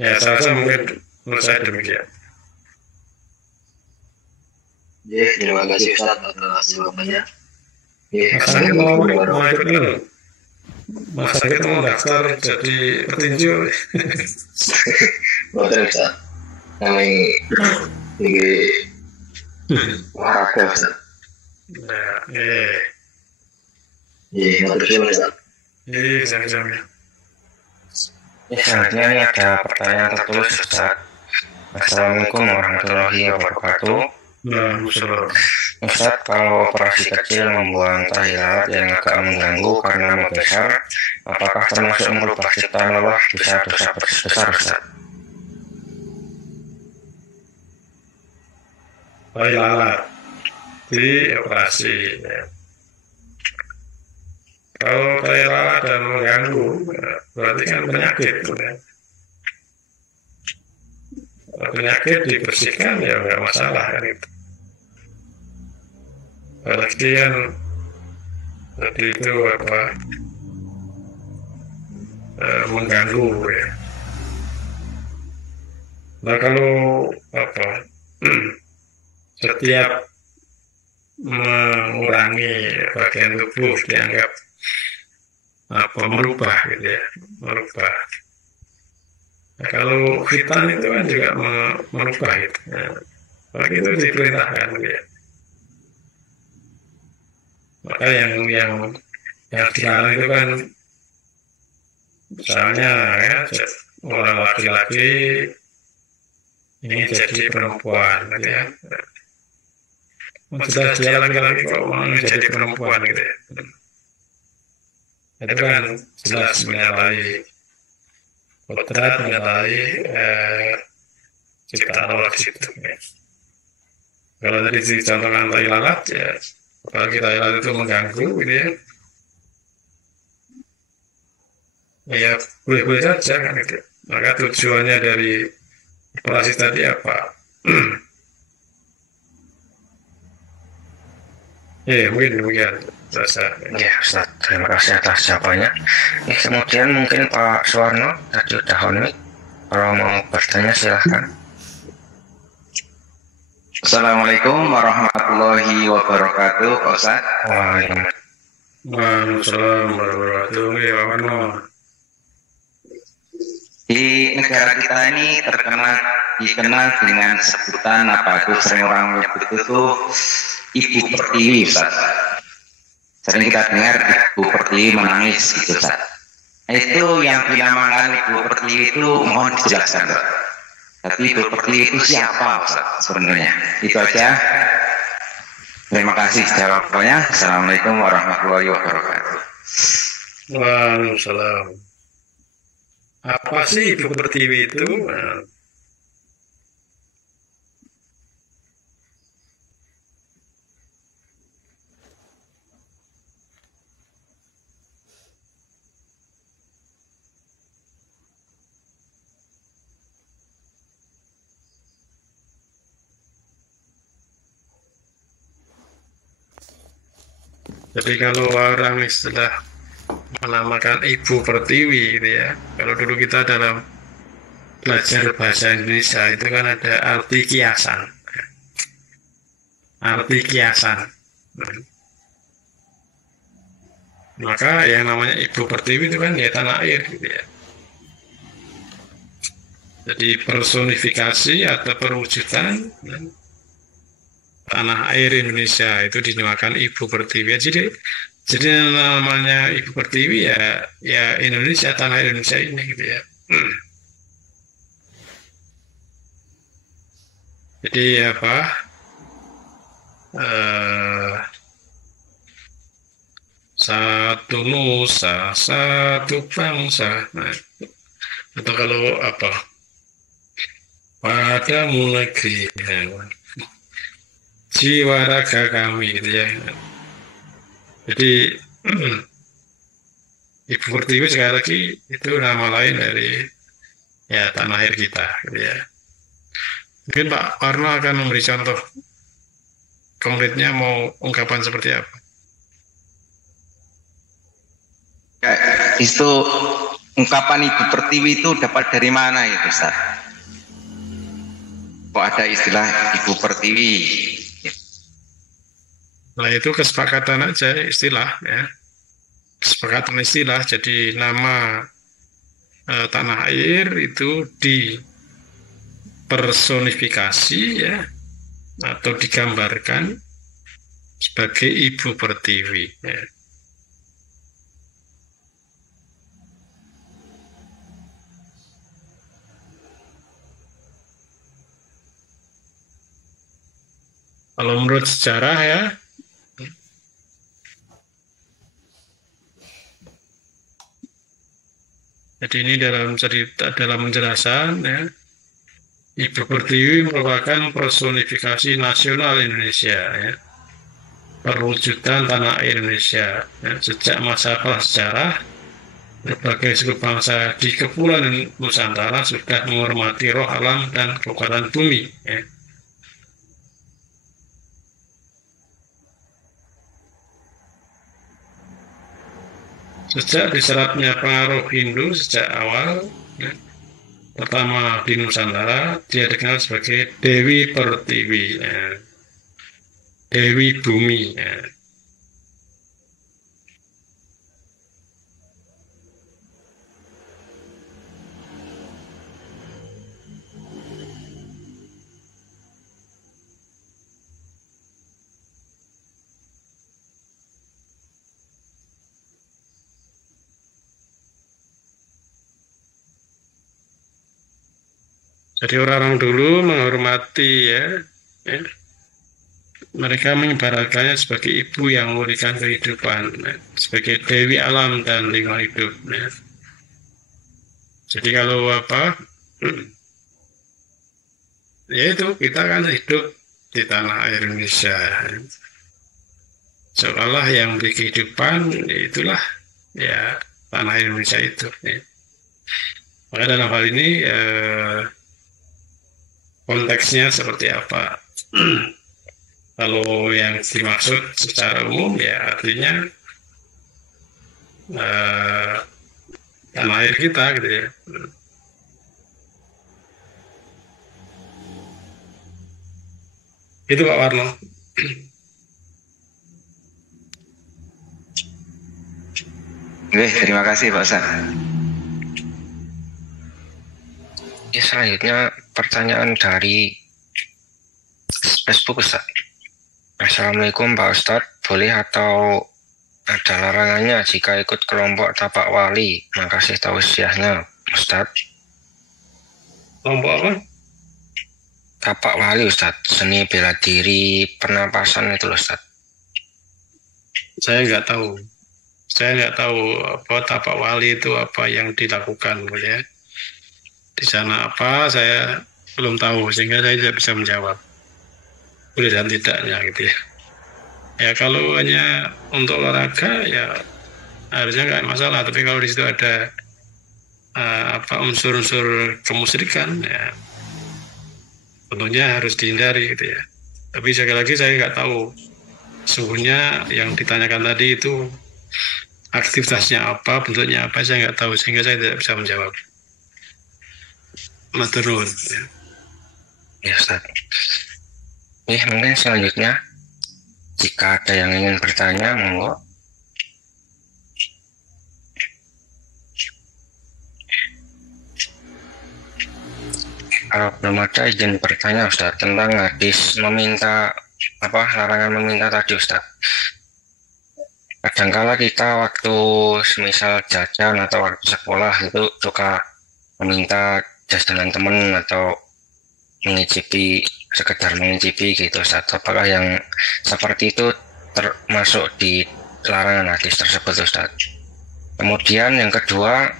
Ya, saya mungkin menurut saya demikian. Terima kasih Ustaz atas jawabannya. Mas Sakit mau ikut dulu. Mas Sakit mau daftar jadi petinju. Betul Ustaz. Kami di olahraga Ustaz. Nah, betul Ustaz. Sama-sama. Selanjutnya ini ada pertanyaan tertulis Ustaz. Assalamualaikum warahmatullahi wabarakatuh. Ustaz, kalau operasi kecil membuang tahi lalat yang agak mengganggu karena membesar, apakah termasuk merubah ciptaan Allah bisa dosa besar Ustaz? Tahi lalat di operasi, ya. Kalau tahi lalat dan mengganggu, ya, berarti kan penyakit, ya. Penyakit dibersihkan ya nggak masalah kan itu. Kemudian tadi itu apa mengganggu ya. Nah kalau apa setiap mengurangi bagian tubuh dianggap apa merubah gitu ya, merubah. Nah, kalau khitan itu kan juga merubah gitu. Nah, kalau itu diperintahkan gitu ya. Maka yang dilarang itu kan misalnya ya, orang laki-laki ini jadi perempuan gitu ya. Jelas dia laki-laki kok mau jadi perempuan gitu ya. Itu kan jelas menyalahi kodrat, menyalahi ciptaan Allah di situ. Ya. Kalau tadi dicontohkan tahi lalat ya, apalagi tahi lalat itu mengganggu gitu ya. Ya boleh-boleh saja kan itu. Maka tujuannya dari operasi tadi apa? Ya mungkin demikian. Ya Ustaz, terima kasih atas jawabannya. Kemudian mungkin Pak Suwarno tadi udah on mic, kalau mau bertanya silahkan. Assalamualaikum warahmatullahi wabarakatuh, Pak Ustaz. Waalaikumsalam warahmatullahi wabarakatuh. Di negara kita ini dikenal dengan sebutan apa itu, sering orang menyebut itu Ibu Pertiwi, Ustaz. Sering kita dengar Ibu Pertiwi menangis gitu, Ustaz. Itu yang dinamakan Ibu Pertiwi itu mohon dijelaskan, Ustaz. Tapi Ibu Pertiwi itu siapa, Ustaz, sebenarnya? Itu aja. Terima kasih jawabannya. Assalamualaikum warahmatullahi wabarakatuh. Waalaikumsalam. Apa sih Ibu Pertiwi itu? Jadi kalau orang istilah menamakan Ibu Pertiwi gitu ya, kalau dulu kita dalam belajar bahasa Indonesia itu kan ada arti kiasan. Arti kiasan. Maka yang namanya Ibu Pertiwi itu kan ya tanah air gitu ya. Jadi personifikasi atau perwujudan tanah air Indonesia itu dinamakan Ibu Pertiwi. Jadi namanya Ibu Pertiwi ya Indonesia, tanah Indonesia ini gitu ya. Jadi apa? Satu nusa, satu bangsa. Nah, atau kalau apa? Padamu negeri, jiwa raga kami, gitu ya. Jadi Ibu Pertiwi sekali lagi itu nama lain dari ya tanah air kita, gitu ya. Mungkin Pak Warno akan memberi contoh konkretnya mau ungkapan seperti apa? Ya, itu ungkapan Ibu Pertiwi itu dapat dari mana itu, Ustaz? Kok ada istilah Ibu Pertiwi? Nah itu kesepakatan aja istilah ya. Kesepakatan istilah, jadi nama tanah air itu dipersonifikasi ya atau digambarkan sebagai Ibu Pertiwi ya. Kalau menurut sejarah ya, jadi ini dalam cerita, dalam penjelasan ya, Ibu Pertiwi merupakan personifikasi nasional Indonesia ya, perwujudan tanah air Indonesia ya. Sejak masa prasejarah, berbagai suku bangsa di Kepulauan Nusantara sudah menghormati roh alam dan kekuatan bumi ya. Sejak diserapnya pengaruh Hindu sejak awal ya, pertama di Nusantara, dia dikenal sebagai Dewi Pertiwi ya. Dewi Bumi ya. Jadi orang-orang dulu menghormati ya, ya. Mereka mengibaratkannya sebagai ibu yang memberikan kehidupan, ya. Sebagai dewi alam dan lingkungan hidup. Ya. Jadi kalau apa, ya itu kita kan hidup di tanah air Indonesia. Ya. Seolah yang beri kehidupan, itulah ya tanah air Indonesia itu. Ya. Maka dalam hal ini konteksnya seperti apa? Kalau yang dimaksud secara umum ya artinya tanah air kita gitu ya. Itu Pak Warno. Oke, terima kasih Pak Ustaz. Ya, selanjutnya pertanyaan dari Facebook, Ustaz. Assalamualaikum Pak Ustadz, boleh atau ada larangannya jika ikut kelompok tapak wali? Makasih tausiahnya, Ustadz. Kelompok apa? Tapak wali, Ustadz. Seni bela diri, pernapasan itu, Ustadz. Saya nggak tahu. Saya nggak tahu apa tapak wali itu apa yang dilakukan, ya. Di sana apa saya belum tahu, sehingga saya tidak bisa menjawab. Boleh dan tidaknya gitu ya. Ya kalau hanya untuk olahraga ya harusnya nggak masalah, tapi kalau di situ ada apa unsur-unsur kemusyrikan ya tentunya harus dihindari gitu ya. Tapi sekali lagi saya nggak tahu sesungguhnya yang ditanyakan tadi itu aktivitasnya apa, bentuknya apa, saya nggak tahu sehingga saya tidak bisa menjawab. Matur nuwun. Ya Ustaz. Mungkin selanjutnya jika ada yang ingin bertanya, monggo. Kalau belum ada izin bertanya Ustaz tentang hadis meminta larangan meminta tadi Ustaz. Kadangkala kita waktu semisal jajan atau waktu sekolah itu suka meminta jajanan teman atau sekedar mengicipi gitu Ustaz. Apakah yang seperti itu termasuk di larangan hadis tersebut Ustaz? Kemudian yang kedua,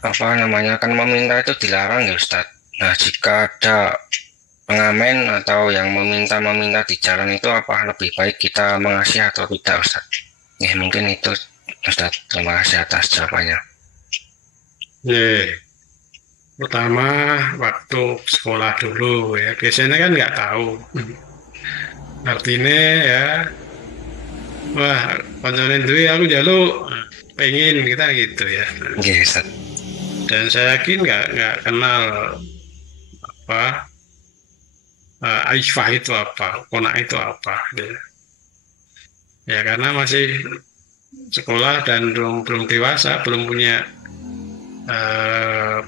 kan meminta itu dilarang ya Ustaz. Nah, jika ada pengamen atau yang meminta di jalan itu, apa lebih baik kita mengasih atau tidak Ustaz? Ya mungkin itu Ustaz. Terima kasih atas jawabannya. Pertama waktu sekolah dulu ya, biasanya kan nggak tahu artinya ya, wah konconin duit aku jaluk pengen kita gitu ya. Yes. Dan saya yakin nggak kenal apa aifah itu apa, kona itu apa gitu. Ya karena masih sekolah dan belum dewasa, belum punya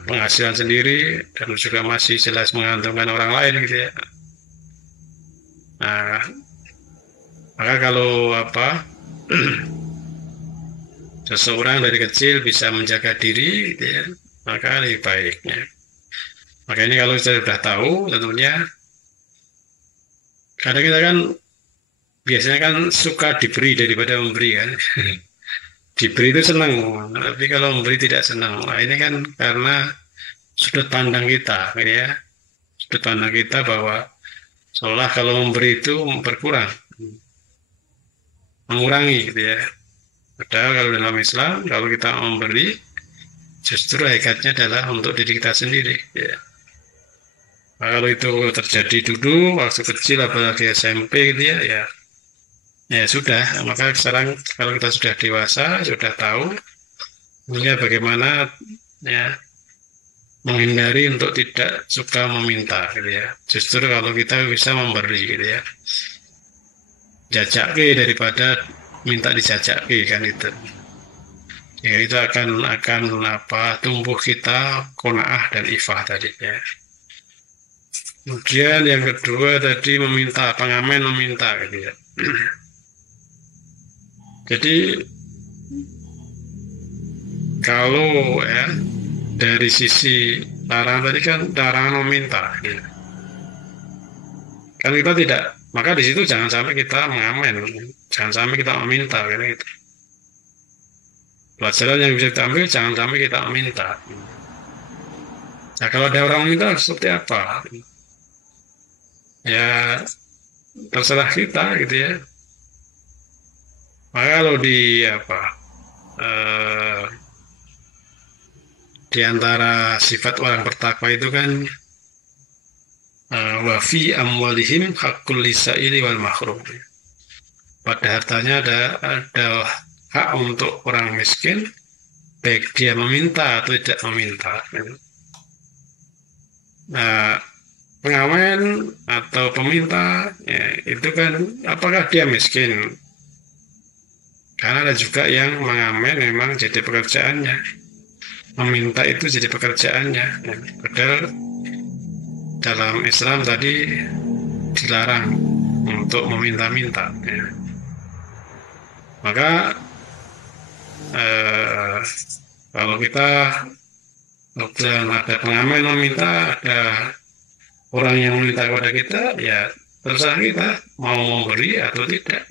penghasilan sendiri, dan juga masih jelas mengandungkan orang lain gitu ya. Nah, maka kalau seseorang dari kecil bisa menjaga diri gitu ya, maka lebih baiknya. Maka ini kalau kita sudah tahu, tentunya karena kita kan biasanya kan suka diberi daripada memberi kan. Diberi itu senang, tapi kalau memberi tidak senang. Nah, ini kan karena sudut pandang kita, ya. Sudut pandang kita bahwa seolah kalau memberi itu berkurang, mengurangi, gitu ya. Padahal kalau dalam Islam, kalau kita memberi, justru hakikatnya adalah untuk diri kita sendiri, ya. Nah, kalau itu terjadi dulu waktu kecil, apalagi SMP, gitu ya. Ya sudah, maka sekarang kalau kita sudah dewasa, sudah tahu, punya bagaimana ya menghindari untuk tidak suka meminta, gitu ya. Justru kalau kita bisa memberi, gitu ya, jajaki daripada minta dijajaki kan itu. Ya itu akan tumbuh kita qanaah dan ifah tadinya. Kemudian yang kedua tadi meminta, pengamen meminta, gitu ya. Jadi kalau ya dari sisi larangan tadi kan larangan meminta, gitu. Kan kita tidak, maka di situ jangan sampai kita mengamen, jangan sampai kita meminta, gitu. Pelajaran yang bisa kita ambil, jangan sampai kita meminta. Nah kalau ada orang minta seperti apa? Ya terserah kita, gitu ya. Maka kalau di antara sifat orang bertakwa itu kan wa fi amwalihim haqqul lisaili wal mahrum. Pada hartanya ada hak untuk orang miskin, baik dia meminta atau tidak meminta. Nah, pengamen atau peminta ya, itu kan apakah dia miskin? Karena ada juga yang mengamen memang jadi pekerjaannya, meminta itu jadi pekerjaannya. Padahal dalam Islam tadi dilarang untuk meminta-minta. Ya. Maka kalau kita ada pengamen meminta, ada orang yang meminta kepada kita, ya terserah kita mau memberi atau tidak.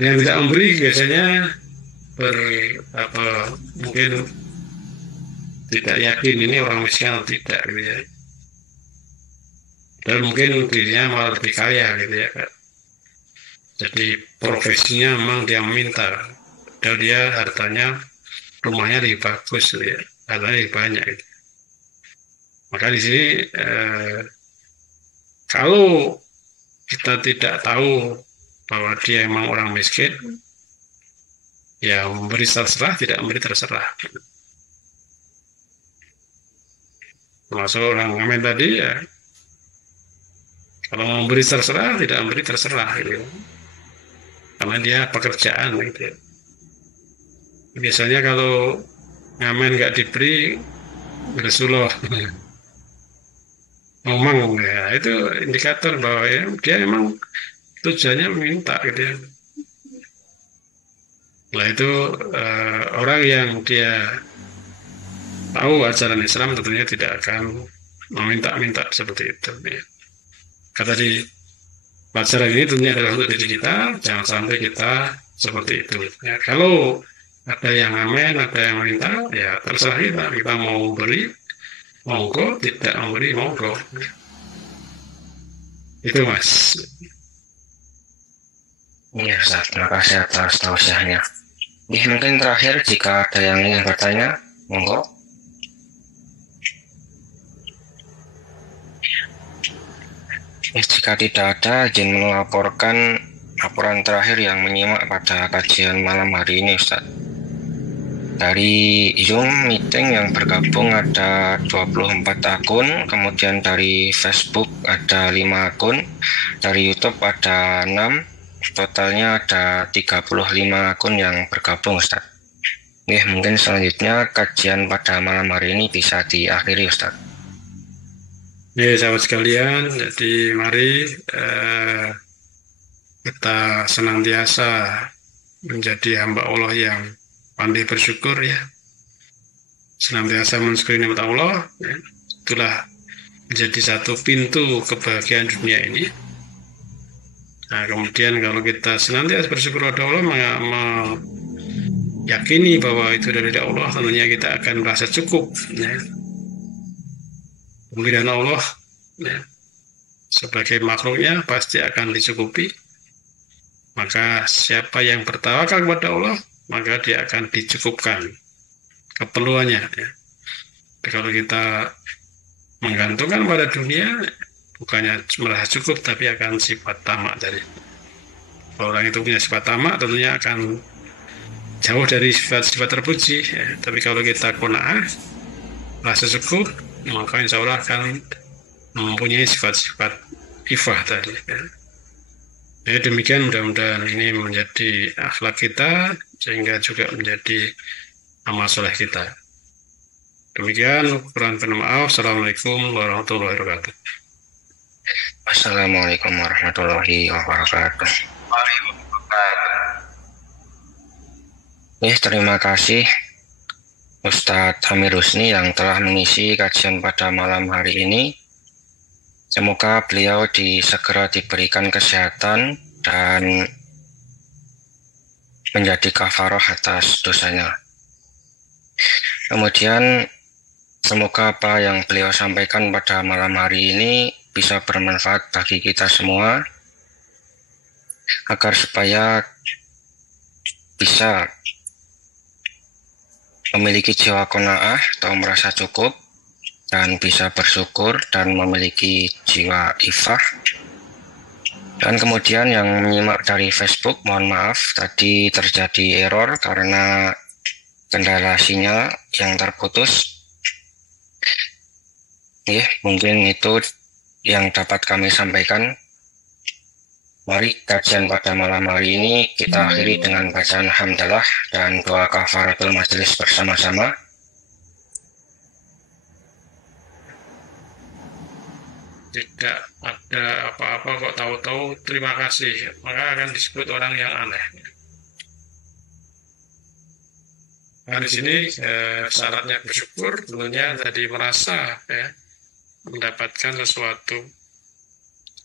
Yang tidak memberi biasanya mungkin tidak yakin ini orang miskin atau tidak, gitu ya. Dan mungkin dirinya malah lebih kaya, gitu ya. Jadi profesinya memang dia meminta, dan dia hartanya, rumahnya lebih bagus, gitu ya. Hartanya lebih banyak, gitu. Maka di sini kalau kita tidak tahu bahwa dia memang orang miskin, ya memberi terserah, tidak memberi terserah. Termasuk orang ngamen tadi ya, kalau memberi terserah, tidak memberi terserah, gitu. Karena dia pekerjaan, gitu. Biasanya kalau ngamen nggak diberi, bersuloh. Ngomong ya, itu indikator bahwa ya, dia memang tujuannya meminta, gitu ya. Nah itu orang yang dia tahu ajaran Islam tentunya tidak akan meminta-minta seperti itu. Ya. Kata di pelajaran ini tentunya adalah untuk diri kita, jangan sampai kita seperti itu. Ya, kalau ada yang amen, ada yang minta, ya terserah kita mau beri, monggo, tidak mau beri, monggo. Itu Mas. Iya Ustaz, terima kasih atas tausiahnya. Mungkin terakhir jika ada yang ingin bertanya, monggo. Jika tidak ada, izin melaporkan laporan terakhir yang menyimak pada kajian malam hari ini Ustaz. Dari Zoom meeting yang bergabung ada 24 akun, kemudian dari Facebook ada 5 akun, dari YouTube ada 6, totalnya ada 35 akun yang bergabung Ustaz. Mungkin selanjutnya kajian pada malam hari ini bisa diakhiri Ustaz. Ya, sahabat sekalian, jadi mari kita senantiasa menjadi hamba Allah yang pandai bersyukur ya. Senantiasa mensyukuri nikmat Allah, ya. Itulah menjadi satu pintu kebahagiaan dunia ini. Nah, kemudian kalau kita senantiasa bersyukur pada Allah, meyakini bahwa itu dari Allah, tentunya kita akan merasa cukup ya. Pemberian Allah ya, sebagai makhluknya pasti akan dicukupi. Maka siapa yang bertawakal kepada Allah, maka dia akan dicukupkan keperluannya ya. Kalau kita menggantungkan pada dunia, bukannya merasa cukup, tapi akan sifat tamak dari. Kalau orang itu punya sifat tamak, tentunya akan jauh dari sifat-sifat terpuji ya. Tapi kalau kita qanaah, rasa syukur, maka insya Allah akan mempunyai sifat-sifat ifah tadi ya. Ya, demikian mudah-mudahan ini menjadi akhlak kita sehingga juga menjadi amal soleh kita. Demikian kurang maaf. Assalamualaikum warahmatullahi wabarakatuh. Assalamualaikum warahmatullahi wabarakatuh. Terima kasih Ustadz Amir Husni yang telah mengisi kajian pada malam hari ini. Semoga beliau segera diberikan kesehatan dan menjadi kafarah atas dosanya. Kemudian semoga apa yang beliau sampaikan pada malam hari ini bisa bermanfaat bagi kita semua, agar supaya bisa memiliki jiwa qanaah atau merasa cukup, dan bisa bersyukur dan memiliki jiwa ifah. Dan kemudian yang menyimak dari Facebook, mohon maaf tadi terjadi error karena kendala sinyal yang terputus. Mungkin itu yang dapat kami sampaikan. Mari kajian pada malam hari ini kita akhiri dengan bacaan hamdalah dan doa kafaratul majelis bersama-sama. Tidak ada apa-apa kok tahu-tahu terima kasih, maka akan disebut orang yang aneh. Nah, di sini syaratnya bersyukur, tentunya tadi merasa ya, mendapatkan sesuatu.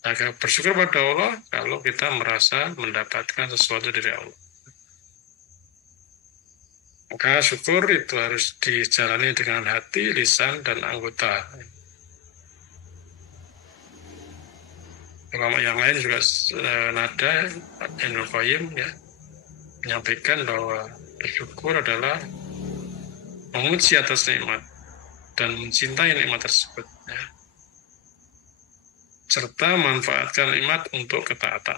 Agar bersyukur pada Allah kalau kita merasa mendapatkan sesuatu dari Allah. Maka syukur itu harus dijalani dengan hati, lisan, dan anggota. Ulama yang lain juga nada Ibnu Qayyim ya, menyampaikan bahwa bersyukur adalah memuji atas nikmat dan mencintai nikmat tersebut ya, serta manfaatkan nikmat untuk ketaatan.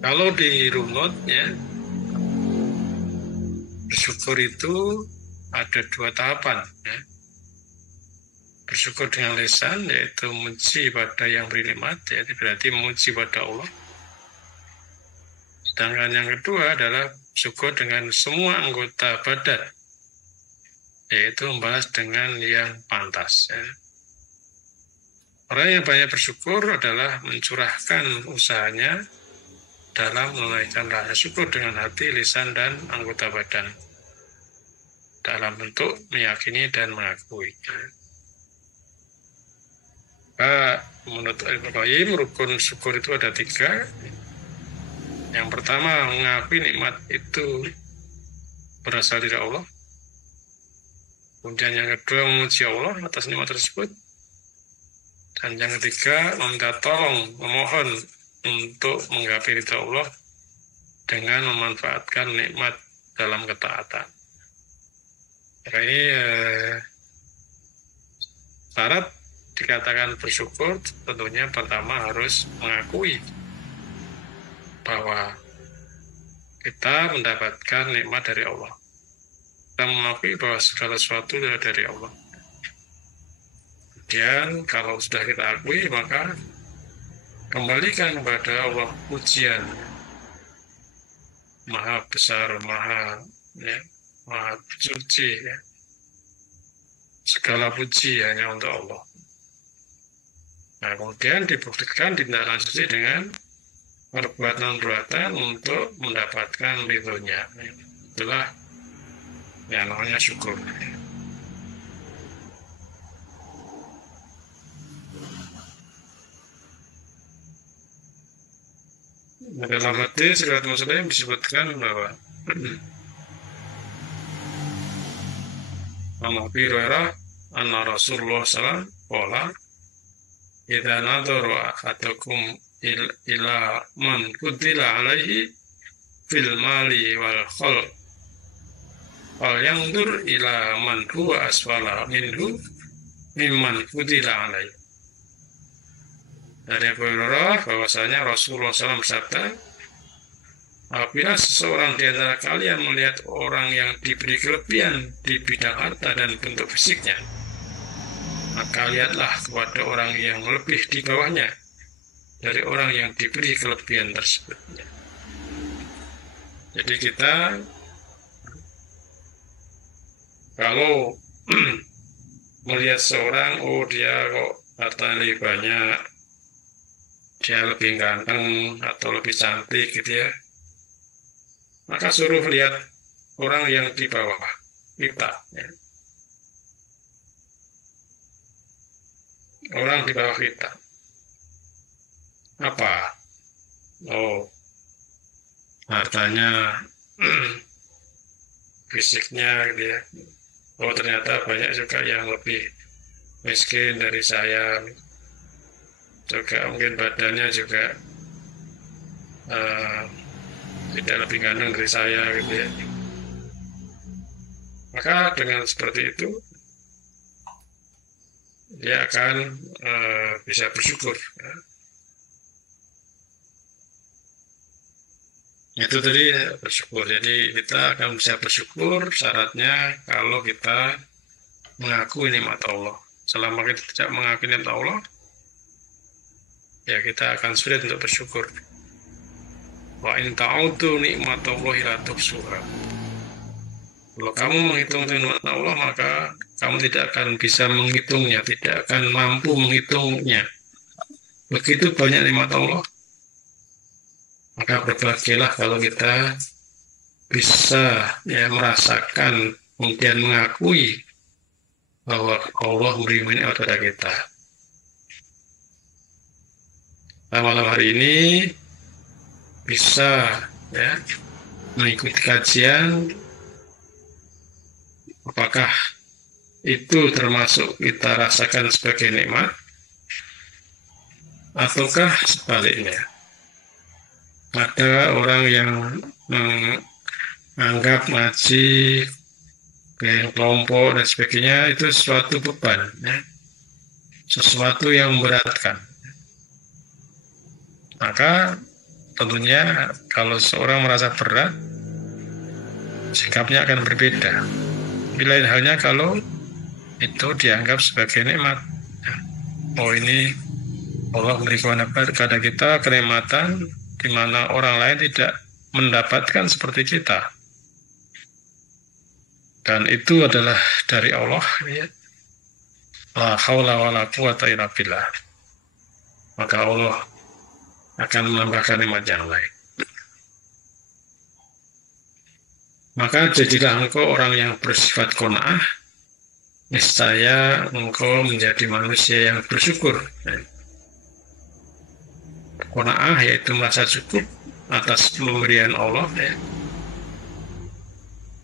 Kalau dirunut ya, bersyukur itu ada 2 tahapan ya. Bersyukur dengan lisan, yaitu memuji pada yang beri nikmat, yaitu berarti memuji pada Allah. Sedangkan yang kedua adalah syukur dengan semua anggota badan, yaitu membalas dengan yang pantas ya. Orang yang banyak bersyukur adalah mencurahkan usahanya dalam menunaikan rasa syukur dengan hati, lisan, dan anggota badan dalam bentuk meyakini dan mengakui. Menurut Ibnu Qayyim, rukun syukur itu ada 3. Yang pertama, mengakui nikmat itu berasal dari Allah. Kemudian yang kedua, memuji Allah atas nikmat tersebut. Dan yang ketiga, meminta tolong, memohon untuk menggapai ridha Allah dengan memanfaatkan nikmat dalam ketaatan. Ini syarat dikatakan bersyukur tentunya pertama harus mengakui bahwa kita mendapatkan nikmat dari Allah. Kita mengakui bahwa segala sesuatu dari Allah. Kemudian kalau sudah kita akui, maka kembalikan kepada Allah pujian. Maha besar, maha suci. Ya. Segala puji hanya untuk Allah. Nah, kemudian dibuktikan ditindaklanjuti dengan perbuatan-perbuatan untuk mendapatkan ridhonya. Itulah yang namanya syukur. Dalam hadis riwayat Muslim disebutkan bahwa Abu Hurairah anna Rasulullah sallallahu alaihi wasallam idza nadara ahadakum ila man qutila alaihi fil mali wal khalq fal yandur ila man huwa asfala minhu mimman qutila alaihi. Dari Abu Hurairah bahwasanya Rasulullah SAW bersabda, apabila seseorang di antara kalian melihat orang yang diberi kelebihan di bidang harta dan bentuk fisiknya, maka lihatlah kepada orang yang lebih di bawahnya dari orang yang diberi kelebihan tersebut. Jadi kita kalau melihat seorang, oh dia kok hartanya lebih banyak, dia lebih ganteng atau lebih cantik gitu ya, maka suruh lihat orang yang di bawah kita ya. Orang di bawah kita apa? Oh, hartanya, fisiknya gitu ya. Oh, ternyata banyak juga yang lebih miskin dari saya, juga mungkin badannya juga tidak lebih ganteng dari saya gitu ya. Maka dengan seperti itu dia akan bisa bersyukur ya. Itu tadi bersyukur. Jadi kita akan bisa bersyukur syaratnya kalau kita mengakui nikmat Allah. Selama kita tidak mengakui nikmat Allah, ya kita akan sulit untuk bersyukur. Wa in ta'udu nikmatallahi la tuhsuha. Kalau kamu menghitung nikmat Allah, maka kamu tidak akan bisa menghitungnya, tidak akan mampu menghitungnya. Begitu banyak nikmat Allah, maka berbahagialah kalau kita bisa ya merasakan, kemudian mengakui bahwa Allah memberi nikmat kepada kita. Malam hari ini bisa ya mengikuti kajian, apakah itu termasuk kita rasakan sebagai nikmat ataukah sebaliknya. Ada orang yang menganggap ngaji kelompok dan sebagainya itu suatu beban ya. Sesuatu yang memberatkan. Maka tentunya kalau seorang merasa berat, sikapnya akan berbeda. Lain halnya kalau itu dianggap sebagai nikmat. Oh, ini Allah memberikan kepada kita kenikmatan di mana orang lain tidak mendapatkan seperti kita. Dan itu adalah dari Allah ya. La haula wala quwata illa billah. maka Allah akan menambahkan nikmat yang lain. Maka jadilah engkau orang yang bersifat qanaah, niscaya engkau menjadi manusia yang bersyukur. Qanaah yaitu merasa cukup atas pemberian Allah, ya.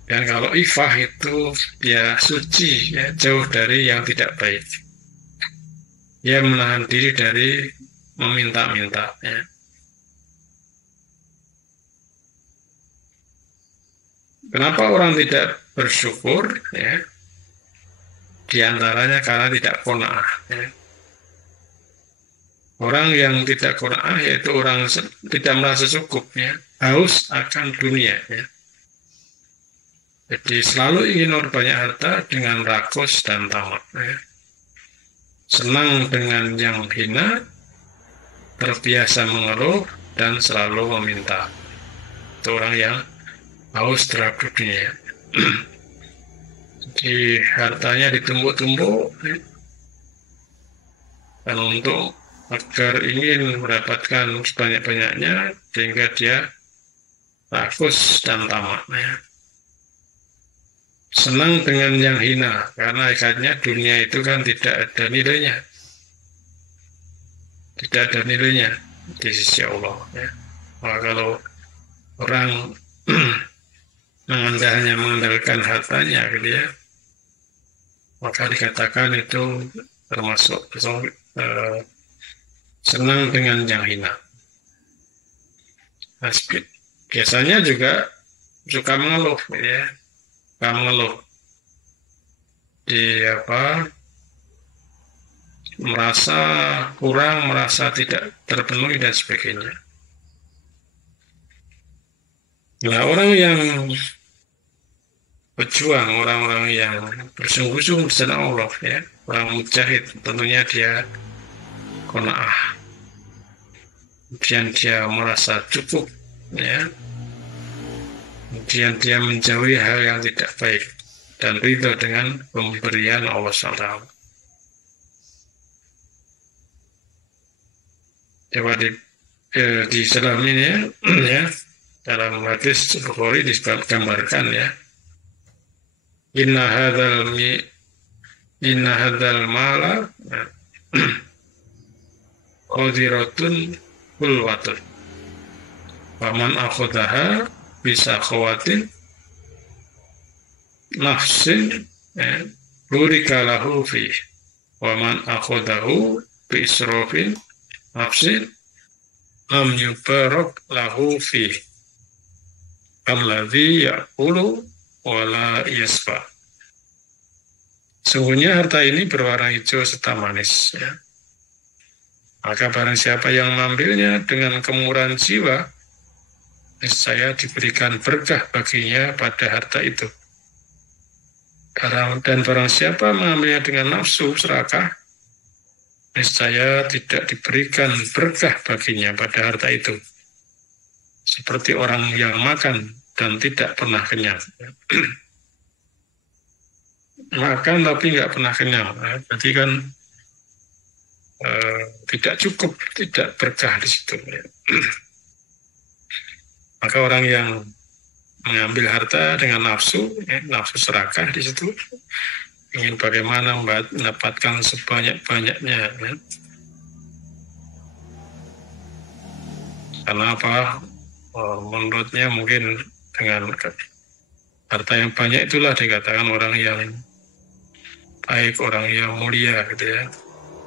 Dan kalau ifah itu ya suci, ya, jauh dari yang tidak baik. Dia menahan diri dari meminta-minta, ya. Kenapa orang tidak bersyukur? Ya, di antaranya karena tidak qanaah. Ya. Orang yang tidak qanaah yaitu orang tidak merasa cukup, ya, haus akan dunia. Ya. Jadi selalu ingin berbanyak harta dengan rakus dan tamak. Ya. Senang dengan yang hina, terbiasa mengeluh dan selalu meminta. Itu orang yang haus terhadap dunia. Jadi hartanya ditumpuk-tumpuk, ya. Dan untuk agar ingin mendapatkan sebanyak-banyaknya sehingga dia rakus dan tamak, ya. Senang dengan yang hina karena ikatnya dunia itu kan tidak ada nilainya, tidak ada nilainya di sisi Allah, ya. Maka kalau orang hanya mengandalkan hartanya, gitu ya, maka dikatakan itu termasuk senang dengan yang hina. Nah, biasanya juga suka mengeluh, ya, suka mengeluh merasa kurang, merasa tidak terpenuhi dan sebagainya. Nah, orang yang berjuang, orang-orang yang bersungguh-sungguh di jalan Allah, ya, orang mujahid, tentunya dia qanaah. Kemudian dia merasa cukup, ya. Kemudian dia menjauhi hal yang tidak baik dan ridho dengan pemberian Allah SWT. Coba di dalam ini, ya, dalam hadis Bukhari digambarkan, ya, inna hadzal mala qadiratun kulwatun faman akhadaha bisa khawatin nafsin, ya, burika lahu fi waman akhadahu bi israfin nafsin lam yubarak lahu fi alladhi ya'kulu wala yasfa. Sungguhnya harta ini berwarna hijau serta manis, ya. Maka barang siapa yang mengambilnya dengan kemurahan jiwa, niscaya diberikan berkah baginya pada harta itu. Dan barang siapa mengambilnya dengan nafsu serakah, niscaya tidak diberikan berkah baginya pada harta itu. Seperti orang yang makan dan tidak pernah kenyang. Makan tapi nggak pernah kenyang, berarti kan tidak cukup, tidak berkah di situ. Maka orang yang mengambil harta dengan nafsu, nafsu serakah di situ, ingin bagaimana mendapatkan sebanyak-banyaknya, ya. Karena apa? Menurutnya mungkin dengan harta yang banyak itulah dikatakan orang yang baik, orang yang mulia, gitu ya.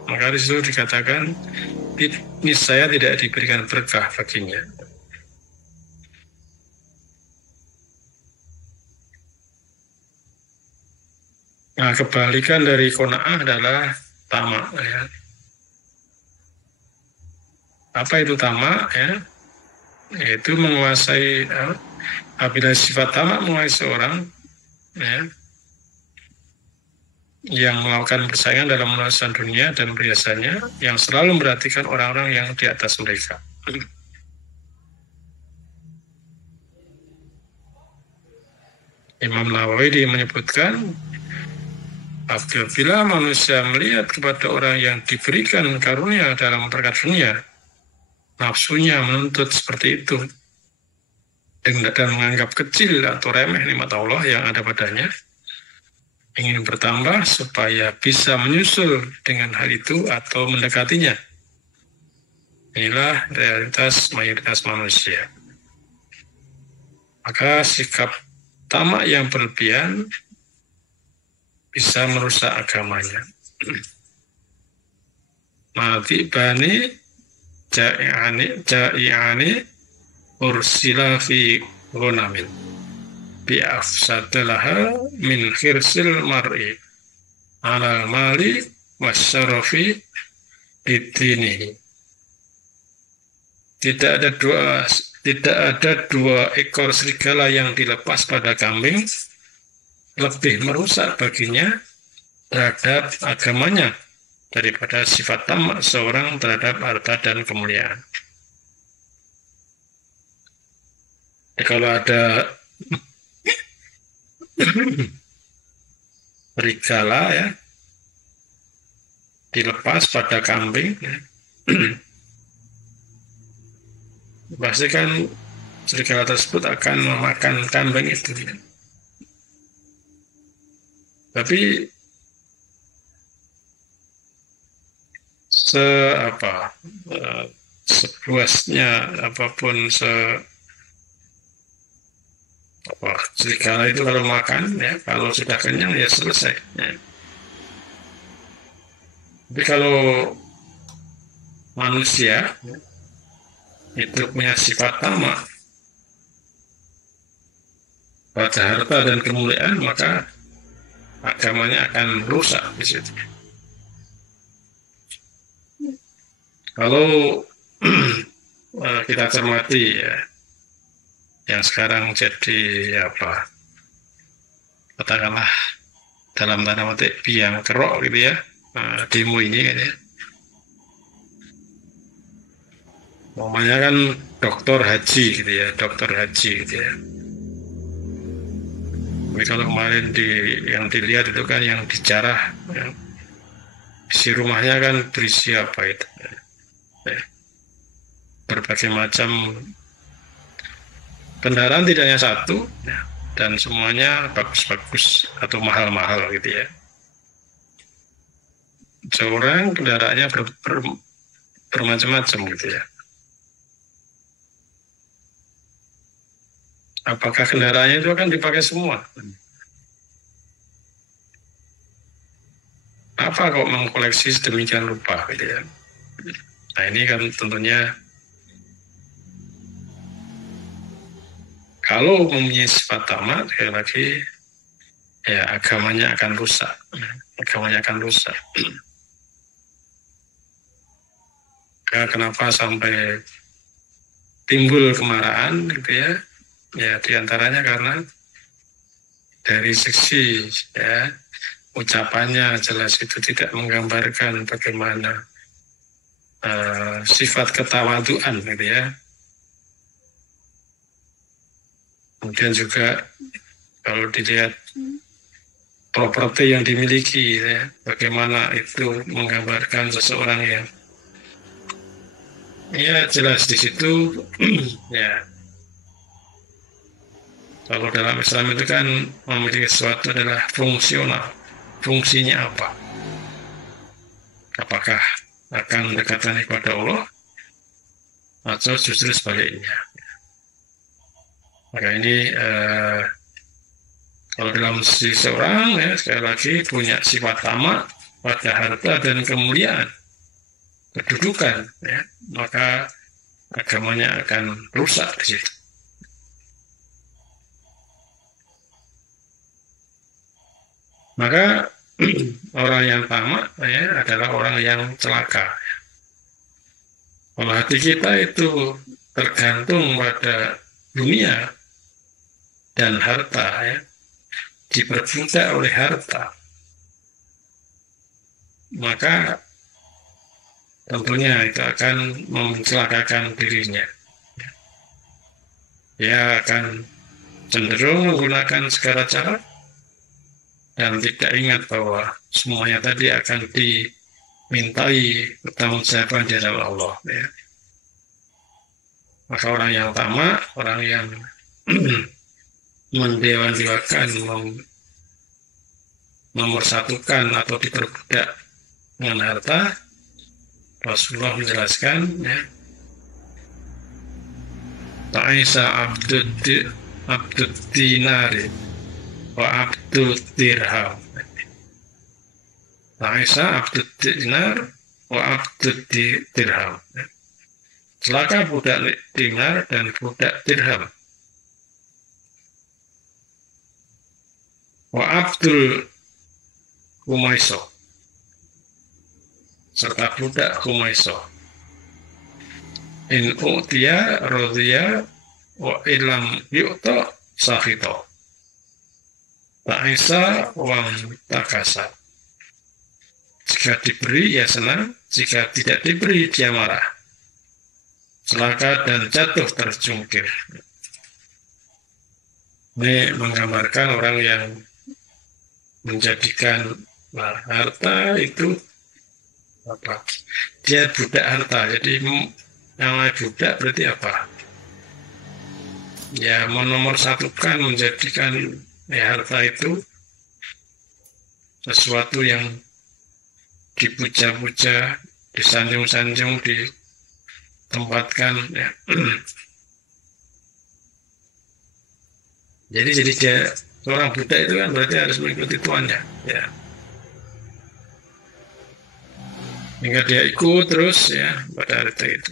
Maka di situ dikatakan niscaya tidak diberikan berkah baginya. Nah, kebalikan dari qanaah adalah tamak, ya. Apa itu tamak, ya? Yaitu menguasai, apabila sifat tamak menguasai seorang, ya, yang melakukan persaingan dalam urusan dunia dan perhiasannya, yang selalu memperhatikan orang-orang yang di atas mereka. Imam Nawawi menyebutkan Apabila manusia melihat kepada orang yang diberikan karunia dalam perkara dunia, nafsunya menuntut seperti itu, dan menganggap kecil atau remeh nikmat Allah yang ada padanya, ingin bertambah supaya bisa menyusul dengan hal itu atau mendekatinya. Inilah realitas mayoritas manusia. Maka sikap tamak yang berlebihan bisa merusak agamanya. Mati bani ja'i'ani ursila fi ghunamin bi'afsadalaha min khirsil mar'i ala mali wasyarafi bidinihi. Tidak ada dua ekor serigala yang dilepas pada kambing lebih merusak baginya terhadap agamanya daripada sifat tamak seorang terhadap harta dan kemuliaan. Kalau ada serigala ya dilepas pada kambing, ya, pasti kan serigala tersebut akan memakan kambing itu. Ya. Tapi seluasnya apapun serigala itu kalau makan ya, kalau sudah kenyang ya selesai. Ya. Tapi kalau manusia ya, itu punya sifat tamak pada harta dan kemuliaan, maka agamanya akan rusak di situ. Kalau kita cermati ya, yang sekarang jadi katakanlah dalam tanda petik biang kerok gitu ya, demo ini kan ya. Namanya kan dokter haji gitu ya, Tapi kalau kemarin yang dilihat itu kan yang dijarah, ya, isi rumahnya kan berisi apa itu, ya, berbagai macam kendaraan, tidak hanya satu, ya, dan semuanya bagus-bagus atau mahal-mahal gitu ya. Seorang kendaraannya bermacam-macam gitu ya. Apakah kendaraannya itu akan dipakai semua? Apa kok mengkoleksi sedemikian rupa gitu ya? Nah ini kan tentunya kalau mempunyai sifat tamak, sekali lagi ya agamanya akan rusak. Kenapa sampai timbul kemarahan gitu ya? Ya diantaranya karena dari sisi ya ucapannya jelas itu tidak menggambarkan bagaimana sifat ketawaduan gitu ya. Kemudian juga kalau dilihat properti yang dimiliki ya, bagaimana itu menggambarkan seseorang yang ya jelas di situ ya. Kalau dalam Islam itu kan memiliki sesuatu adalah fungsional. Fungsinya apa? Apakah akan mendekatkan kepada Allah atau justru sebaliknya? Maka ini kalau dalam sisi seorang ya sekali lagi punya sifat tamak pada harta dan kemuliaan, kedudukan, ya, maka agamanya akan rusak di situ. Maka orang yang tamak ya, adalah orang yang celaka. Kalau hati kita itu tergantung pada dunia dan harta, ya, diperbudak oleh harta, maka tentunya itu akan mencelakakan dirinya. Dia akan cenderung menggunakan segala cara dan tidak ingat bahwa semuanya tadi akan dimintai pertanggungjawaban di hadapan Allah, ya. Maka orang yang tamak, orang yang mendewa-dewakan, memersatukan atau diperbudak dengan harta, Rasulullah menjelaskan, ya, Ta'isa abdud dinari wa abdud dirham. Ta'isa abdud dinar wa abdud dirham. Celaka budak dinar dan budak dirham. Wa abdul Humaiso serta budak Humaiso. In u'tiya radhiya wa ilam yu'ta sakhito. Ta'isa wa takasa. Jika diberi ya senang, jika tidak diberi dia marah. Celaka dan jatuh terjungkir. Ini menggambarkan orang yang menjadikan harta itu apa? Dia budak harta. Jadi namanya budak berarti apa? Ya menomorsatukan, menjadikan harta itu sesuatu yang dipuja-puja, disanjung-sanjung, ditempatkan, ya. Jadi dia seorang budak itu kan berarti harus mengikuti tuannya, ya. Hingga dia ikut terus, ya, pada harta itu.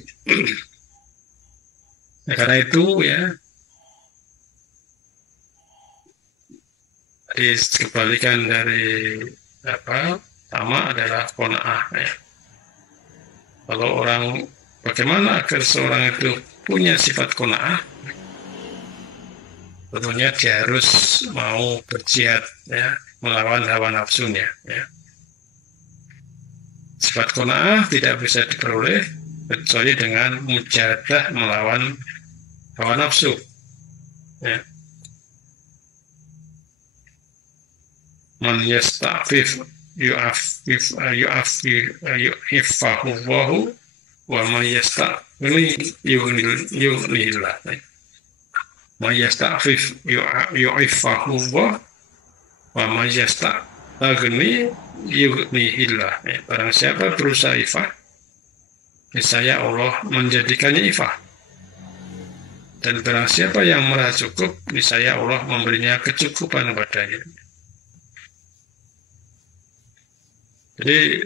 Nah, karena itu, ya, kebalikan dari tamak adalah qanaah, ya. Kalau orang, bagaimana agar seorang itu punya sifat qanaah? Tentunya dia harus mau berjihad, ya, melawan hawa nafsunya, ya. Sifat qanaah tidak bisa diperoleh kecuali dengan mujahadah melawan hawa nafsu, ya. Man yasta'fif yu'affahu Allahu wa man yasta'ghni yughnihillah. Man yasta'fif yu'affahu Allah wa man yasta'ghni yughnihillah. Barang siapa berusaha ifah, niscaya Allah menjadikannya ifah. Dan barang siapa yang merasa cukup, niscaya Allah memberinya kecukupan padanya. Jadi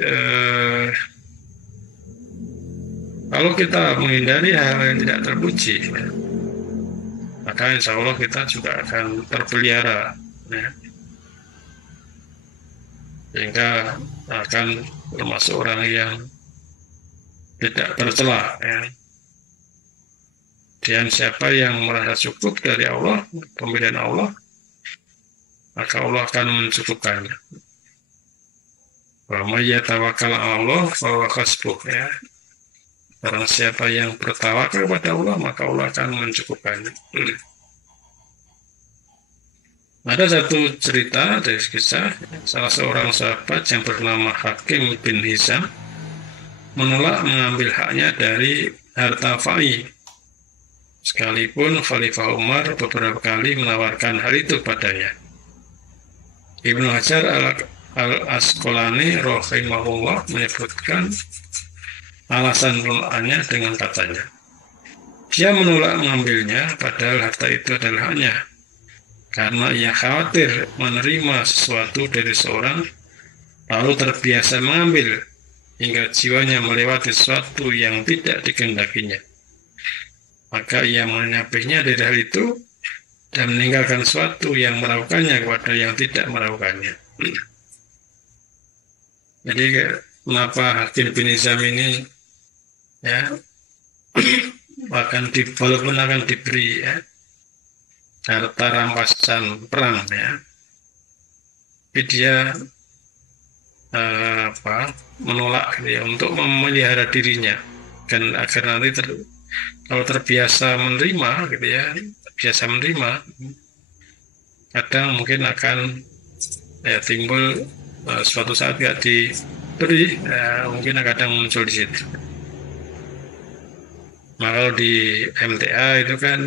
kalau kita menghindari hal yang tidak terpuji, ya, maka insya Allah kita juga akan terpelihara, ya, sehingga akan termasuk orang yang tidak tercela, ya. Dan siapa yang merasa cukup dari Allah, pemberian Allah, maka Allah akan mencukupkannya. Wa may yatawakkal 'ala Allah fa huwa hasbuh, ya. Barang siapa yang bertawakal kepada Allah, maka Allah akan mencukupkannya. Ada satu cerita dari kisah salah seorang sahabat yang bernama Hakim bin Hizam menolak mengambil haknya dari harta fa'i, sekalipun Khalifah Umar beberapa kali menawarkan hal itu padanya. Ibnu Hajar Al-Asqalani rahimahullah menyebutkan alasan penolakannya dengan katanya, dia menolak mengambilnya padahal harta itu adalah haknya, karena ia khawatir menerima sesuatu dari seorang lalu terbiasa mengambil hingga jiwanya melewati sesuatu yang tidak dikehendakinya. Maka ia menyapihnya dari hal itu dan meninggalkan sesuatu yang melakukannya kepada yang tidak melakukannya. Jadi kenapa Hakim bin Hizam ini, ya, walaupun akan diberi, ya, harta rampasan perang, ya, tapi dia menolak, ya, untuk memelihara dirinya, dan agar nanti kalau terbiasa menerima, gitu, ya, biasa menerima, kadang mungkin akan ya timbul suatu saat nggak diberi, mungkin kadang muncul di situ. Nah kalau di MTA itu kan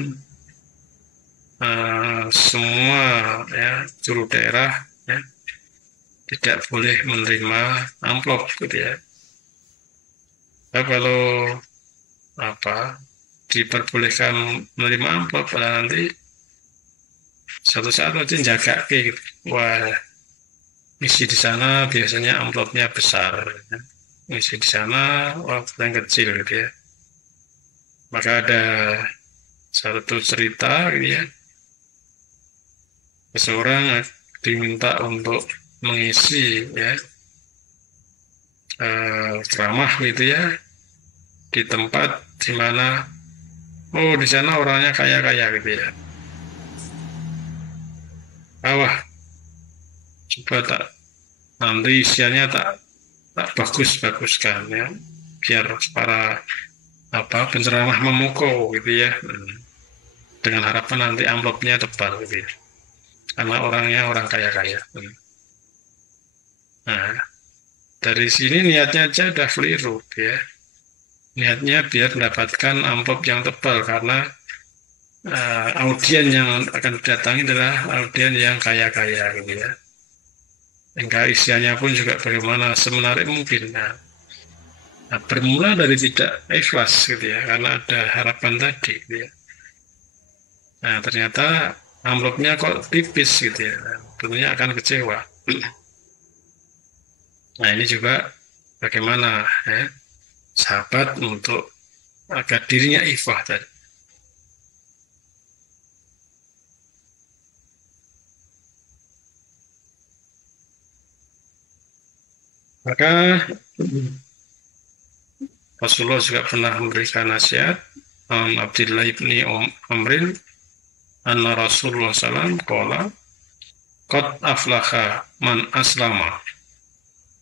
semua ya juru daerah ya tidak boleh menerima amplop gitu ya. Nah, kalau diperbolehkan menerima amplop, pada nanti suatu saat aja jaga gitu. Wah, misi di sana biasanya amplopnya besar, ya. Misi di sana yang kecil gitu ya. Maka ada satu cerita gitu ya, seseorang diminta untuk mengisi ya ceramah gitu ya di tempat di mana di sana orangnya kaya-kaya gitu ya. Wah, coba nanti isiannya tak bagus-baguskan ya, biar para penceramah memukau gitu ya, dengan harapan nanti amplopnya tebal gitu ya, karena orangnya orang kaya-kaya. Nah, dari sini niatnya aja udah keliru ya. Niatnya biar mendapatkan amplop yang tebal, karena audien yang akan didatangi adalah audien yang kaya-kaya gitu ya. Hingga isiannya pun juga bagaimana semenarik mungkin. Nah, bermula dari tidak ikhlas gitu ya, karena ada harapan tadi gitu ya. Nah, ternyata amplopnya kok tipis gitu ya. Tentunya akan kecewa. Nah, ini juga bagaimana ya sahabat untuk agar dirinya ikhlas tadi. Maka Rasulullah juga pernah memberikan nasihat Abdullah ibni Amrin anna Rasulullah SAW qala qad aflaha man aslama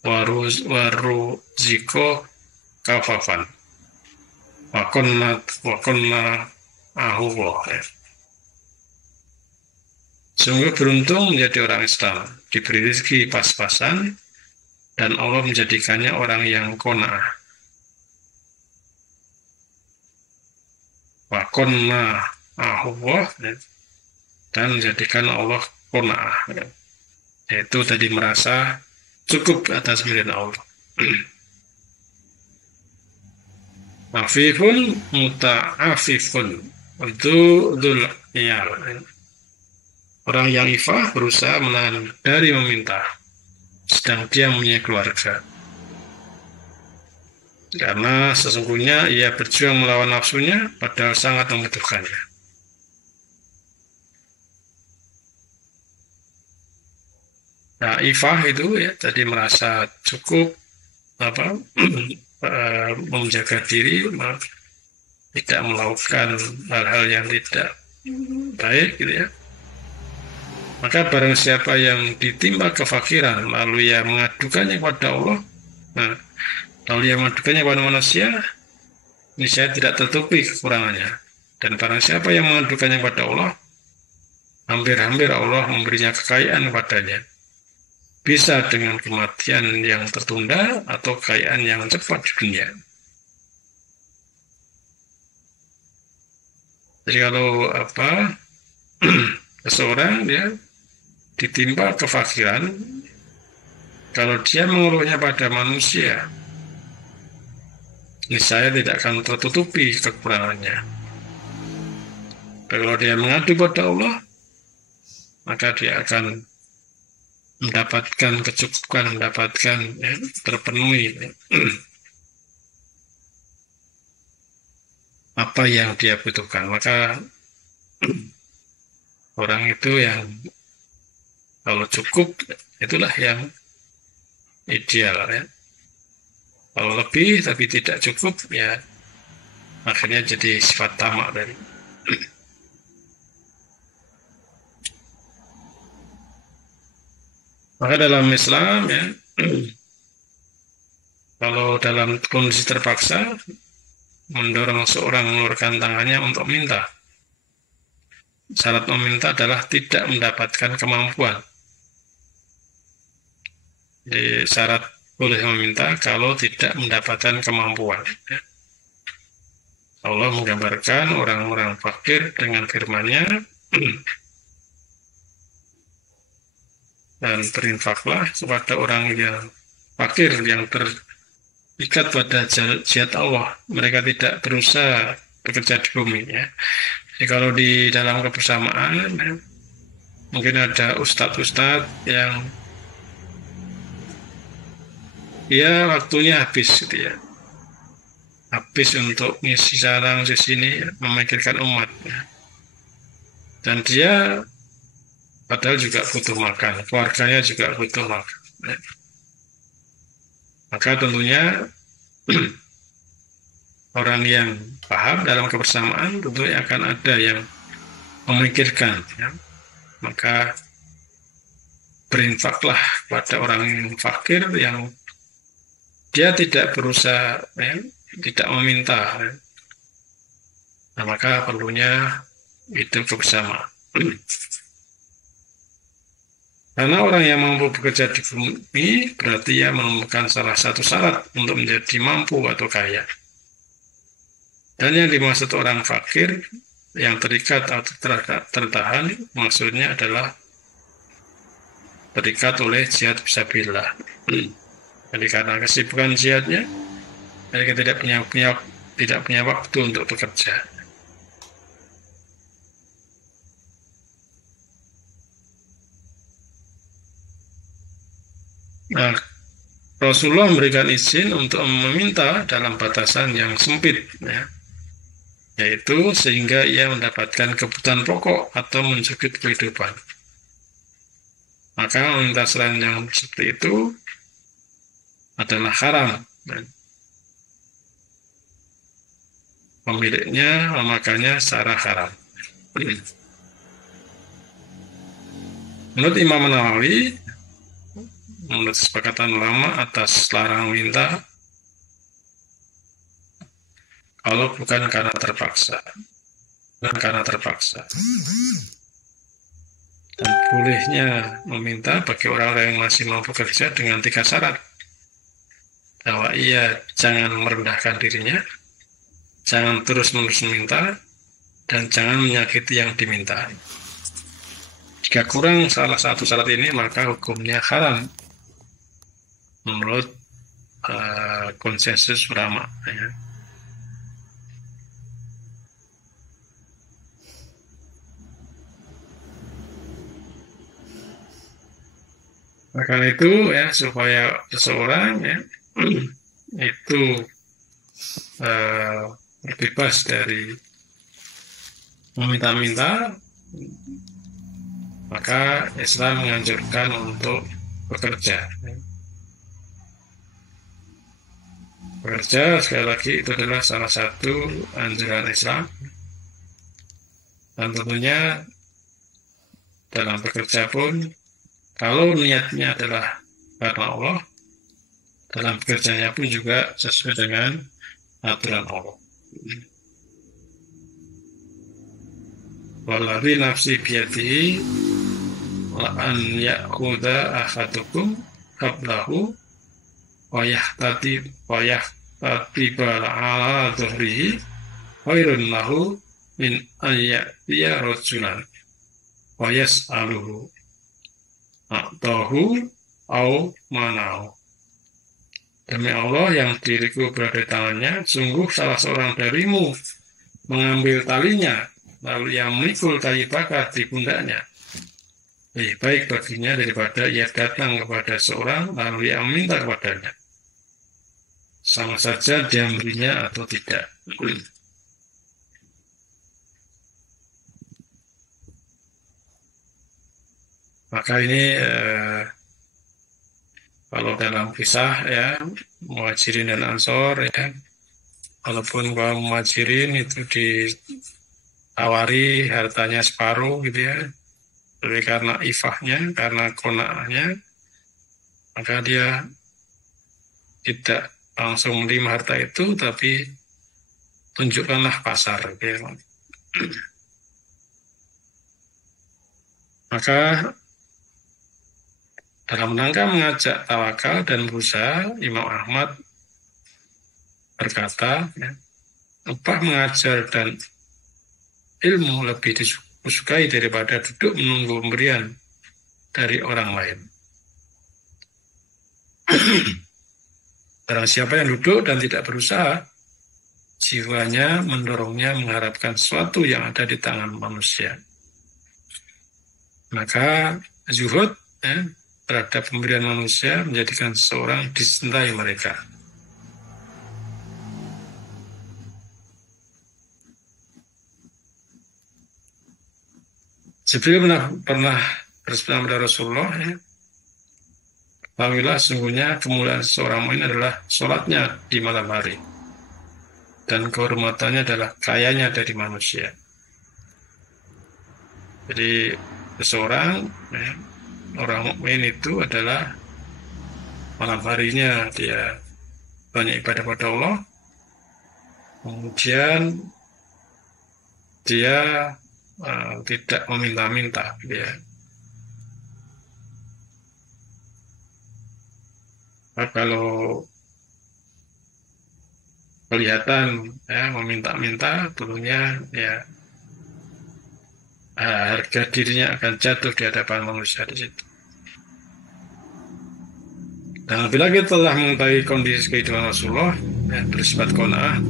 waruziko kafafan wa kunna ahullah. Sungguh beruntung menjadi orang Islam, diberi rezeki pas-pasan, dan Allah menjadikannya orang yang qanaah. Wa kunna ahullah, dan menjadikan Allah qanaah, yaitu tadi merasa cukup atas pilihan Allah. Afifun muta'afifun itu dzul iyal. Orang yang ifah berusaha menahan dari meminta, sedang dia mempunyai keluarga. Karena sesungguhnya ia berjuang melawan nafsunya padahal sangat membutuhkannya. Nah, ifah itu ya tadi merasa cukup menjaga diri, tidak melakukan hal-hal yang tidak baik gitu ya. Maka barang siapa yang ditimpa kefakiran lalu ia mengadukannya kepada Allah, lalu ia mengadukannya kepada manusia, ini saya tidak tertutupi kekurangannya. Dan barang siapa yang mengadukannya kepada Allah, hampir-hampir Allah memberinya kekayaan kepadanya. Bisa dengan kematian yang tertunda atau kekayaan yang cepat di dunia. Jadi kalau seseorang dia ditimpa kefakiran, kalau dia mengeluhnya pada manusia, niscaya tidak akan tertutupi kekurangannya. Kalau dia mengadu pada Allah, maka dia akan mendapatkan kecukupan, mendapatkan terpenuhi apa yang dia butuhkan. Maka orang itu yang kalau cukup, itulah yang ideal ya. Kalau lebih tapi tidak cukup, ya akhirnya jadi sifat tamak dari. Maka dalam Islam ya, kalau dalam kondisi terpaksa, mendorong seorang mengeluarkan tangannya untuk minta. Syarat meminta adalah tidak mendapatkan kemampuan. Di syarat boleh meminta kalau tidak mendapatkan kemampuan. Allah menggambarkan orang-orang fakir dengan firman-Nya, dan berinfaklah kepada orang yang fakir yang terikat pada jihad Allah. Mereka tidak berusaha bekerja di bumi. Ya. Jadi kalau di dalam kebersamaan, mungkin ada ustadz-ustadz yang waktunya habis gitu ya. Habis untuk ngisi sarang di sini, memikirkan umat. Ya. Dan dia padahal juga butuh makan, keluarganya juga butuh makan. Ya. Maka tentunya orang yang paham dalam kebersamaan tentunya akan ada yang memikirkan. Ya. Maka berinfaklah pada orang yang fakir yang dia tidak berusaha, ya, tidak meminta. Ya. Nah, maka perlunya hidup bersama. Karena orang yang mampu bekerja di bumi berarti ia menemukan salah satu syarat untuk menjadi mampu atau kaya. Dan yang dimaksud orang fakir yang terikat atau tertahan maksudnya adalah terikat oleh jihad fisabilillah. Jadi karena kesibukan jihadnya, mereka tidak punya waktu untuk bekerja. Nah, Rasulullah memberikan izin untuk meminta dalam batasan yang sempit, ya, yaitu sehingga ia mendapatkan kebutuhan pokok atau mencukupi kehidupan. Maka meminta selain yang seperti itu adalah haram. Pemiliknya memakannya secara haram. Menurut Imam Nawawi, menurut kesepakatan ulama atas larang minta kalau bukan karena terpaksa. Dan bolehnya meminta bagi orang-orang yang masih mampu kerja dengan 3 syarat. Bahwa ia jangan merendahkan dirinya, jangan terus-menerus meminta, dan jangan menyakiti yang diminta. Jika kurang salah satu syarat ini, maka hukumnya haram menurut konsensus ulama. Ya. Maka itu ya supaya seseorang ya itu bebas dari meminta-minta, maka Islam menganjurkan untuk bekerja. Bekerja sekali lagi itu adalah salah satu anjuran Islam, dan tentunya dalam bekerja pun kalau niatnya adalah karena Allah, dalam bekerjanya pun juga sesuai dengan aturan Allah. Wallahi nafsi biyadihi la an ya'khudha ahadukum qablahu wa yahtatiba ala dhuhrihi khairun lahu min an ya'tiya rajulan wa yas'aluhu a'tahu au mana'u. Demi Allah yang diriku berada di tangannya, sungguh salah seorang darimu mengambil talinya lalu ia memikul kayu bakar di pundaknya, lebih baik baginya daripada ia datang kepada seorang lalu ia meminta kepadanya. Sama saja dia memberinya atau tidak. Maka ini kalau dalam kisah ya Muhajirin dan Ansor ya, walaupun kaum Muhajirin itu ditawari hartanya separuh gitu ya, tapi karena ifahnya, karena qanaahnya, maka dia tidak langsung menerima harta itu, tapi tunjukkanlah pasar gitu ya. Maka Dalam rangka mengajak tawakal dan berusaha, Imam Ahmad berkata, upah mengajar dan ilmu lebih disukai daripada duduk menunggu pemberian dari orang lain. Barang siapa yang duduk dan tidak berusaha, jiwanya mendorongnya mengharapkan sesuatu yang ada di tangan manusia. Maka zuhud terhadap pemberian manusia menjadikan seseorang dicintai mereka. Jibril pernah bersabda kepada Rasulullah, ketahuilah sungguhnya kemuliaan seorang mukmin adalah sholatnya di malam hari, dan kehormatannya adalah kayanya dari manusia. Jadi seseorang, orang mukmin itu adalah malam harinya dia banyak ibadah pada Allah, kemudian dia tidak meminta-minta, ya. Kalau kelihatan meminta-minta, tentunya ya harga dirinya akan jatuh di hadapan manusia di situ. Dan bila kita telah mengetahui kondisi kehidupan Rasulullah bersifat qanaah,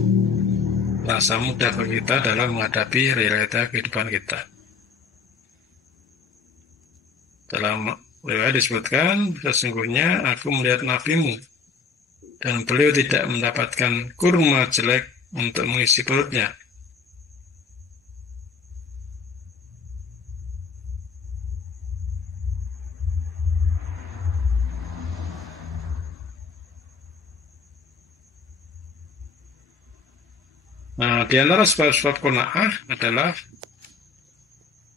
rasa mudah bagi kita dalam menghadapi realita kehidupan kita. Dalam riwayat disebutkan, sesungguhnya aku melihat nabimu dan beliau tidak mendapatkan kurma jelek untuk mengisi perutnya. Nah, di antara sebab-sebab qanaah adalah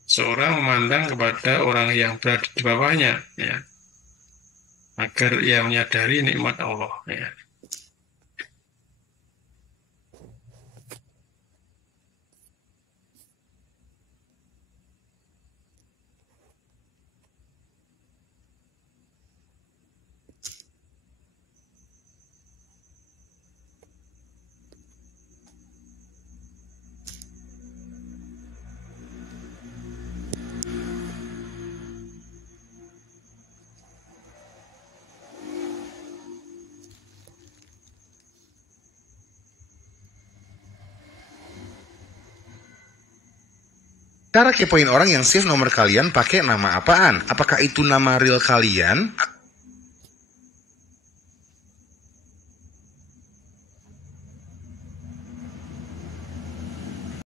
seorang memandang kepada orang yang berada di bawahnya, ya, agar ia menyadari nikmat Allah, ya. Cara kepoin orang yang save nomor kalian pakai nama apaan? Apakah itu nama real kalian